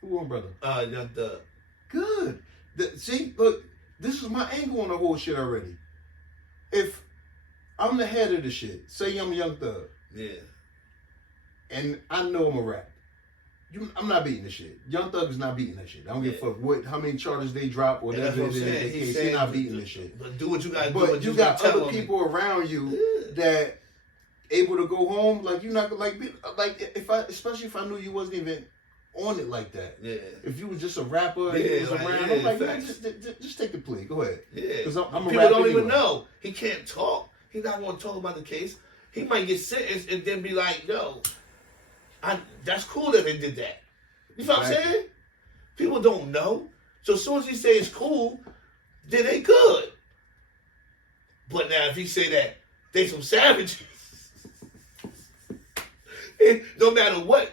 Who own brother? Young Thug. Good. See, look, this is my angle on the whole shit already. If I'm the head of the shit, say I'm Young Thug. Yeah. And I know I'm a rap. I'm not beating this shit. Young Thug is not beating that shit. I don't give a fuck how many charges they drop or whatever it is the case. He's not beating this shit. But do what you gotta do. But you got other people around you that able to go home. Like you're not especially if I knew you wasn't even on it like that. Yeah. If you was just a rapper and you was around, I'm like, man, just take the plea. Go ahead. Yeah. Because I'm a people rapper don't even anyway. know. He can't talk. He's not going to talk about the case. He might get sentenced and then be like, yo, that's cool that they did that. You know what I'm saying? People don't know. So as soon as he say it's cool, then they good. But now if he say that they some savages, no matter what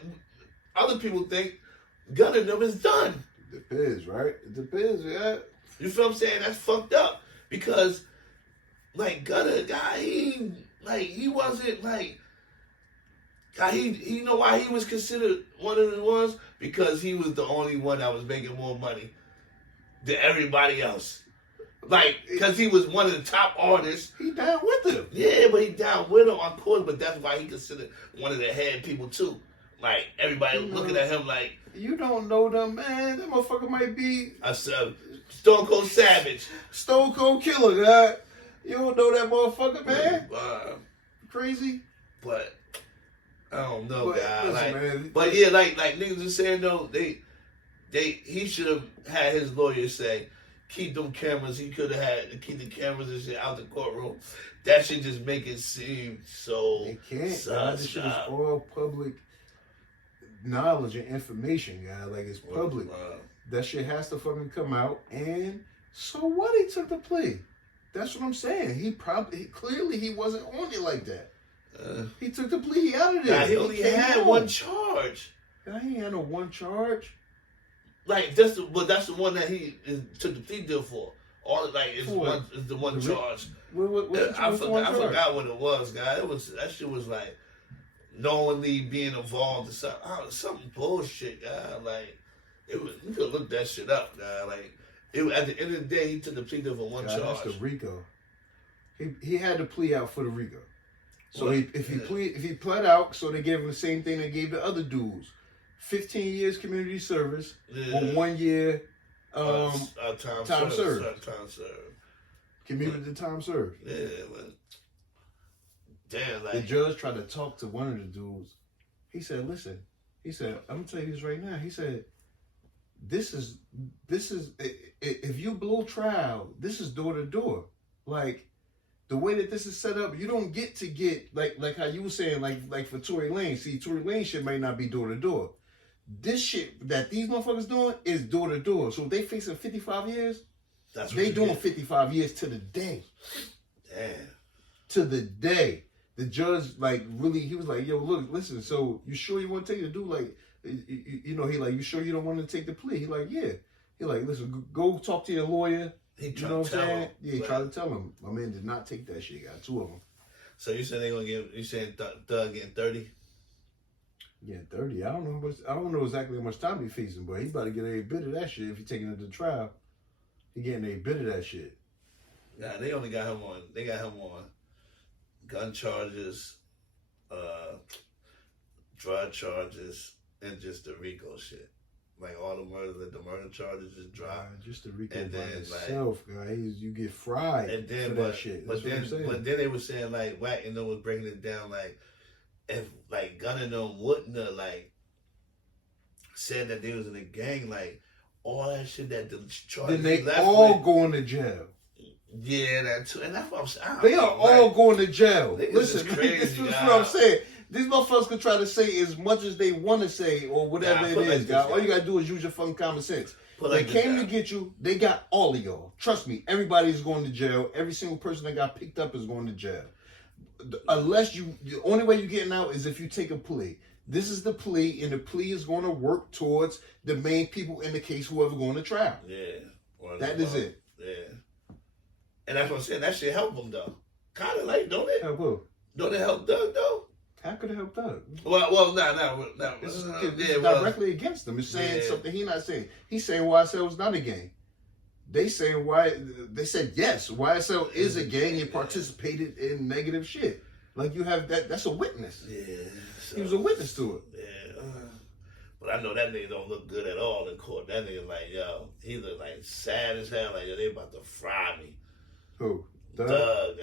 other people think, gunning them is done. It depends, right? It depends, yeah. You feel what I'm saying? That's fucked up. Because, like, Gunner, guy, he wasn't, like, guy, you know why he was considered one of the ones? Because he was the only one that was making more money than everybody else. Like, because he was one of the top artists. He down with him. Yeah, but he down with him, of course, but that's why he considered one of the head people, too. Like, everybody looking at him like... You don't know them, man. That motherfucker might be... I said, Stone Cold Savage. Stone Cold Killer, God. You don't know that motherfucker, man. Crazy. But... I don't know, guy. Listen, man. But yeah, like niggas are saying though, he should have had his lawyer say, keep them cameras. He could have had to keep the cameras and shit out the courtroom. That shit just make it seem so. It can't. This shit is all public knowledge and information, guy. Like it's public. That shit has to fucking come out. And so what? He took the plea. That's what I'm saying. Clearly he wasn't on it like that. He took the plea out of there. He only had one charge. He had no one charge. Like that's the one that he took the plea deal for. All like is the one charge. I forgot what it was, guy. That shit was like knowingly being involved in something bullshit, guy. Like it was. You could look that shit up, guy. Like at the end of the day, he took the plea deal for one charge. That's the RICO. He had to plea out for the RICO. So if he pled out, so they gave him the same thing they gave the other dudes. 15 years community service or 1 year time served. Community time served. Yeah, but damn, like the judge tried to talk to one of the dudes. He said, listen, I'm gonna tell you this right now. He said, this is if you blow trial, this is door to door. Like the way that this is set up, you don't get like how you were saying, like for Tory Lanez. See, Tory Lanez shit might not be door to door. This shit that these motherfuckers doing is door to door. So if they facing 55 years, they doing 55 years to the day. Damn. To the day. The judge he was like, yo, look, listen, so you sure you want to take the dude? Like, he like, you sure you don't want to take the plea? He like, yeah. He like, listen, go talk to your lawyer. He you know what I'm saying? Yeah, he tried to tell him. My man did not take that shit. Got 2 of them. So you said you saying Thug getting 30? Yeah, 30. I don't know exactly how much time he facing, but he about to get a bit of that shit if he taking it to trial. He getting a bit of that shit. Nah, they only got him on. They got him on gun charges, drug charges, and just the RICO shit. Like all the murder charges just dropped. Just the RICO and by then, itself, guys. You get fried and then, for that shit. But then they were saying like Wack, was breaking it down like if like Gunna and them wouldn't have like said that they was in a gang, like all that shit that the charges Then they left all with, going to jail. yeah, that too, and that's what I'm saying. They are all going to jail. Niggas Listen, is crazy, this is what God. I'm saying. These motherfuckers can try to say as much as they want to say or whatever Nah, it put like is, this, guys. All guy. you gotta do is use your fucking common sense. Put They like this, came to guy. get you. They got all of y'all. Trust me. Everybody's going to jail. Every single person that got picked up is going to jail. Unless the only way you're getting out is if you take a plea. This is the plea, and the plea is going to work towards the main people in the case, whoever going to trial. Yeah, That is it. Yeah, and that's what I'm saying. That shit help them though. Kind of like, don't it? Help who? Don't it help Doug though? How could it help Doug? Well, nah. This is Yeah, well, directly against them. It's saying Yeah. something he's not saying. He's saying YSL is not a gang. They saying why? They said yes. YSL is a gang and participated in negative shit. Like you have that. That's a witness. yeah. So, He was a witness to it. yeah. But I know that nigga don't look good at all in court. That nigga like, yo, he look like sad as hell. Like, yo, they about to fry me. Who? Doug,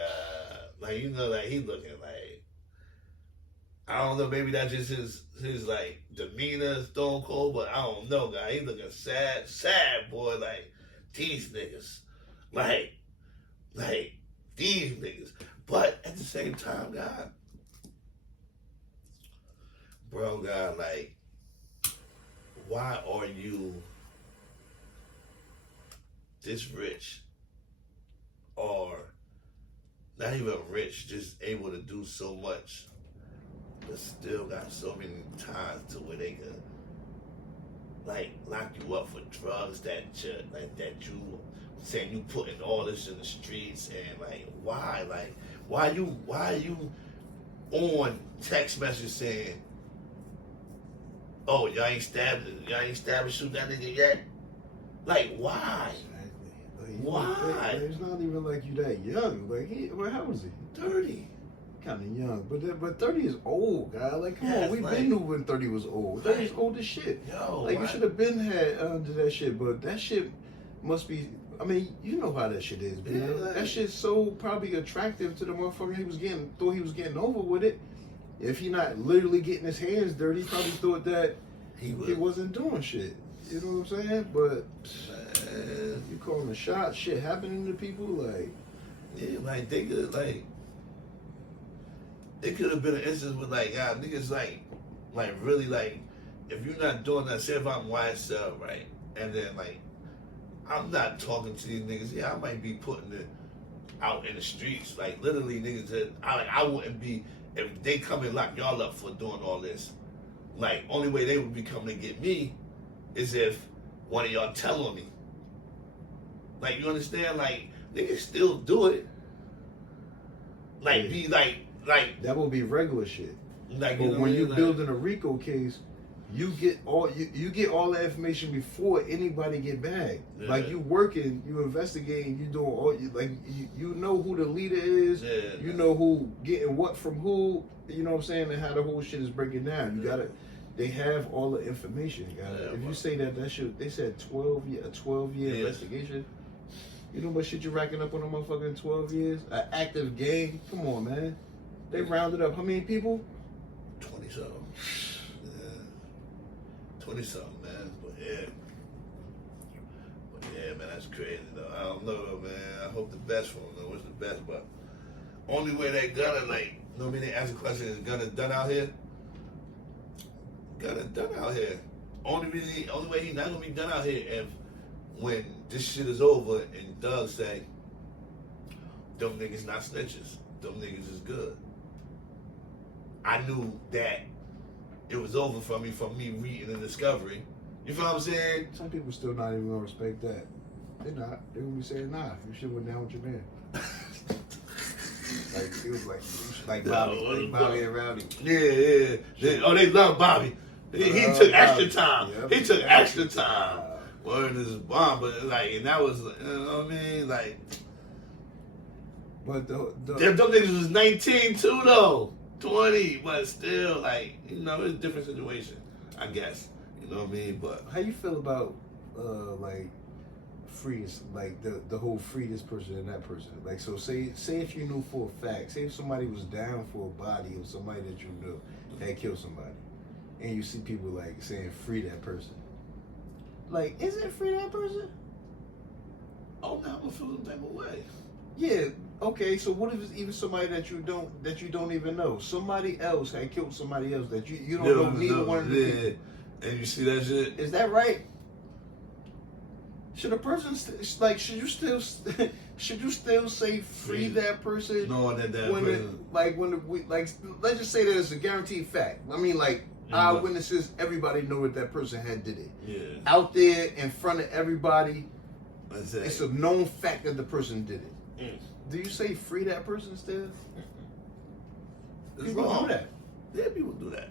like, you know, like he looking like, I don't know, maybe that's just his like demeanor, Stone Cold, but I don't know, guy. He looking sad, boy. Like these niggas, like these niggas. But at the same time, God, bro, God, like, why are you this rich, or not even rich, just able to do so much, but still got so many ties to where they could like lock you up for drugs that you saying you putting all this in the streets, and like why you on text message saying, oh, y'all ain't stabbed and shoot that nigga yet? Like why? Why? It's not even like you that young. Like how was he? 30. Kind of young, but 30 is old, guy. Like come Yeah, on, we like- been knew when 30 was old. 30 is old as shit. Yo, Like you why- should have been had under that shit, but that shit must be. I mean, you know how that shit is, man. Yeah, like- That shit's so probably attractive to the motherfucker. Thought he was getting over with it. If he not literally getting his hands dirty, he probably thought that he he wasn't doing shit. You know what I'm saying? But you calling a shot, shit happening to people, like yeah, like they could like. It could have been an instance with like, niggas like really like, if you're not doing that, say if I'm YSL, right, and then like, I'm not talking to these niggas. Yeah, I might be putting it out in the streets, like literally niggas that I wouldn't be if they come and lock y'all up for doing all this. Like, only way they would be coming to get me is if one of y'all tell on me. Like, you understand? Like, niggas still do it. Like, Yeah. be like. that will be regular shit. Like, But know when what I you mean? building a RICO case, you get all that information before anybody get bagged. Yeah. Like you working, you investigating, you doing all you know who the leader is. Yeah. You know who getting what from who. You know what I'm saying, and how the whole shit is breaking down. You gotta. They have all the information. Yeah, If you but- say that shit, they said 12-year Yeah. investigation. You know what shit you're racking up on a motherfucker in 12 years? An active gang? Come on, man. They rounded up how many people? 20 something. Yeah. 20 something, man. But yeah, man, that's crazy though. I don't know though, man. I hope the best for him though. What's the best? But only way that Gunna, like, you know what I mean? They ask the question, is Gunna done out here? Gunna done out here. Only way he not gonna be done out here if when this shit is over and Doug say, them niggas not snitches. Them niggas is good. I knew that it was over for me from me reading the discovery. You feel what I'm saying? Some people still not even gonna respect that. They're not. They're gonna be saying, nah, you should went down with your man. Like it was like Bobby and Rowdy. Yeah. They love Bobby. He took extra time. Yep. He took extra time. Word is bomb, but like, and that was, you know what I mean? Like, But them niggas was 19 too though. 20, but still, like, you know, it's a different situation, I guess. You know what I mean? But how you feel about like free, like the whole free this person and that person. Like, so say if you knew for a fact, say if somebody was down for a body of somebody that you knew had killed somebody, and you see people like saying free that person. Like, is it free that person? Oh, now I'm gonna feel the type of way. Yeah. Okay. So what if it's even somebody that you don't even know? Somebody else had killed somebody else that you don't know neither one of them people. And you see that shit? Is that right? Should a person like should you still say free that person? Knowing that when person, let's just say that it's a guaranteed fact. I mean, like eyewitnesses, everybody know that person had did it. Yeah. Out there in front of everybody, exactly. It's a known fact that the person did it. Mm. Do you say free that person still? It's People wrong. do that. Yeah, people do that.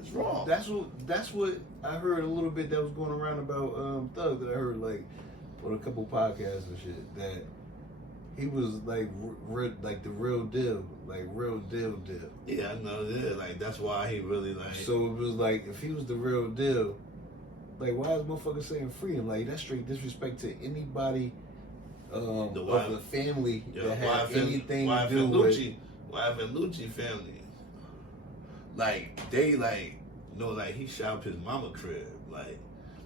It's wrong. That's what I heard a little bit that was going around about Thug, that I heard like on a couple podcasts and shit, that he was like like the real deal, like real deal. Yeah, I know. Yeah, like that's why he really like. So it was like, if he was the real deal, like why is motherfucker saying free him? Like that's straight disrespect to anybody of the family that had anything to do with. Wife and Lucci family, like they like like he shot up his mama crib. Like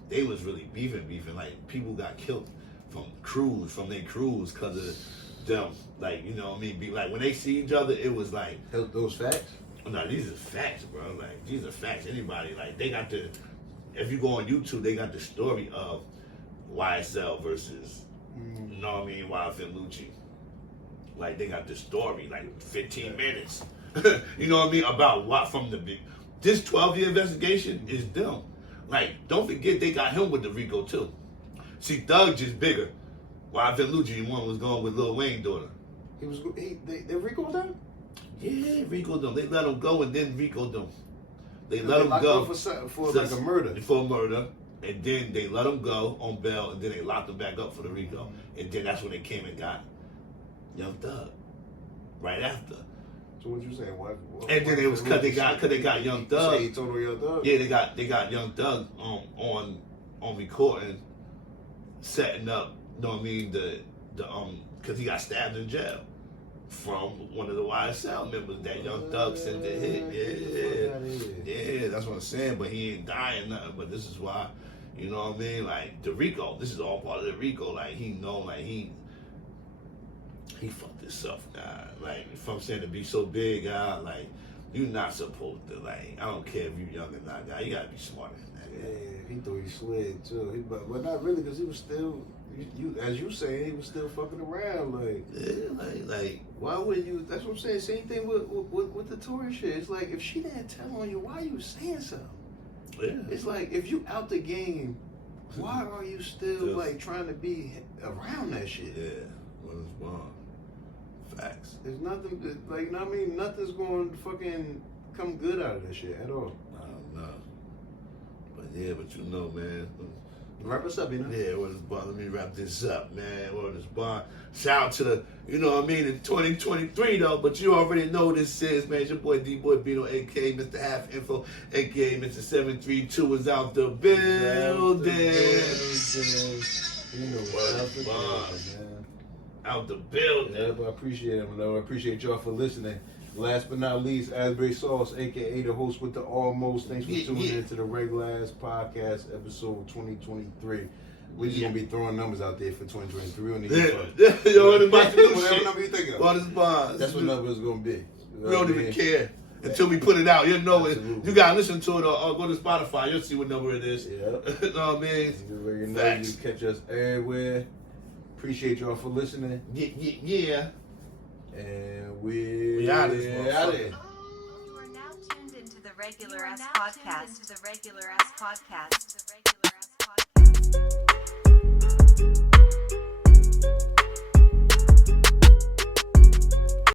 they was really beefing. Like people got killed from their crews because of them. Like, you know what I mean? Like when they see each other, it was like Those facts. No, these are facts, bro. Like these are facts. Anybody like they got the. If you go on YouTube, they got the story of YSL versus you know what I mean, Wife and Lucci. Like they got the story, like 15 minutes. You know what I mean? About what from the big. This 12-year investigation is them. Like, don't forget they got him with the Rico too. See, Thug just bigger. Wife and Lucci, one was going with Lil Wayne's daughter. They Rico them? Yeah, Rico them. They let him go and then Rico them. They let him go for like a murder. For murder. And then they let him go on bail, and then they locked him back up for the Rico. And then that's when they came and got Young Thug. Right after. So what you saying? What? And then it was because they got Young Thug. He told Young Thug. Yeah, they got Young Thug on recording, setting up. You know what I mean? Because he got stabbed in jail from one of the YSL members. That Young Thug sent the hit. Yeah, that's what I'm saying. But he ain't dying nothing. But this is why, you know what I mean? Like the Rico, this is all part of the Rico. Like he know, like he fucked himself, God. Like, if I'm saying to be so big, God, like, you're not supposed to, like, I don't care if you're young or not, God. You gotta be smarter than that. Yeah, he thought he slid too. But not really, because he was still, as you saying, he was still fucking around. Like, yeah, like, why would you? That's what I'm saying. Same thing with the Tory shit. It's like, if she didn't tell on you, why are you saying something? Yeah. It's like, if you out the game, why are you still like trying to be around that shit? Yeah, what is wrong? Facts. There's nothing, like, you know what I mean? Nothing's going to fucking come good out of this shit at all. I don't know. But yeah, but you know, man. Wrap us up, you know? Yeah, what is bond? Let me wrap this up, man. What is bond? Shout out to the, you know what I mean, in 2023 though, but you already know what this is, man. It's your boy D-Boy Bino, aka Mr. Half Info, aka Mr. 732 is out the building. You know what's up, man. Out the building. Yeah, but I appreciate it, man. I appreciate y'all for listening. Last but not least, Asbury Sauce, aka the host with the almost. Thanks for tuning in to the Regular Ass Podcast, episode 2023. We're just gonna be throwing numbers out there for 2023. We don't need Yo, whatever number you think of. What is bonds? That's what number it's gonna be. We don't even care until we put it out. You know it. Absolutely. You gotta listen to it or go to Spotify. You'll see what number it is. Yeah. You know what I mean? You know, Facts. you catch us everywhere. Appreciate y'all for listening. Yeah. And we out of this You are now tuned into the Regular Ass Podcast.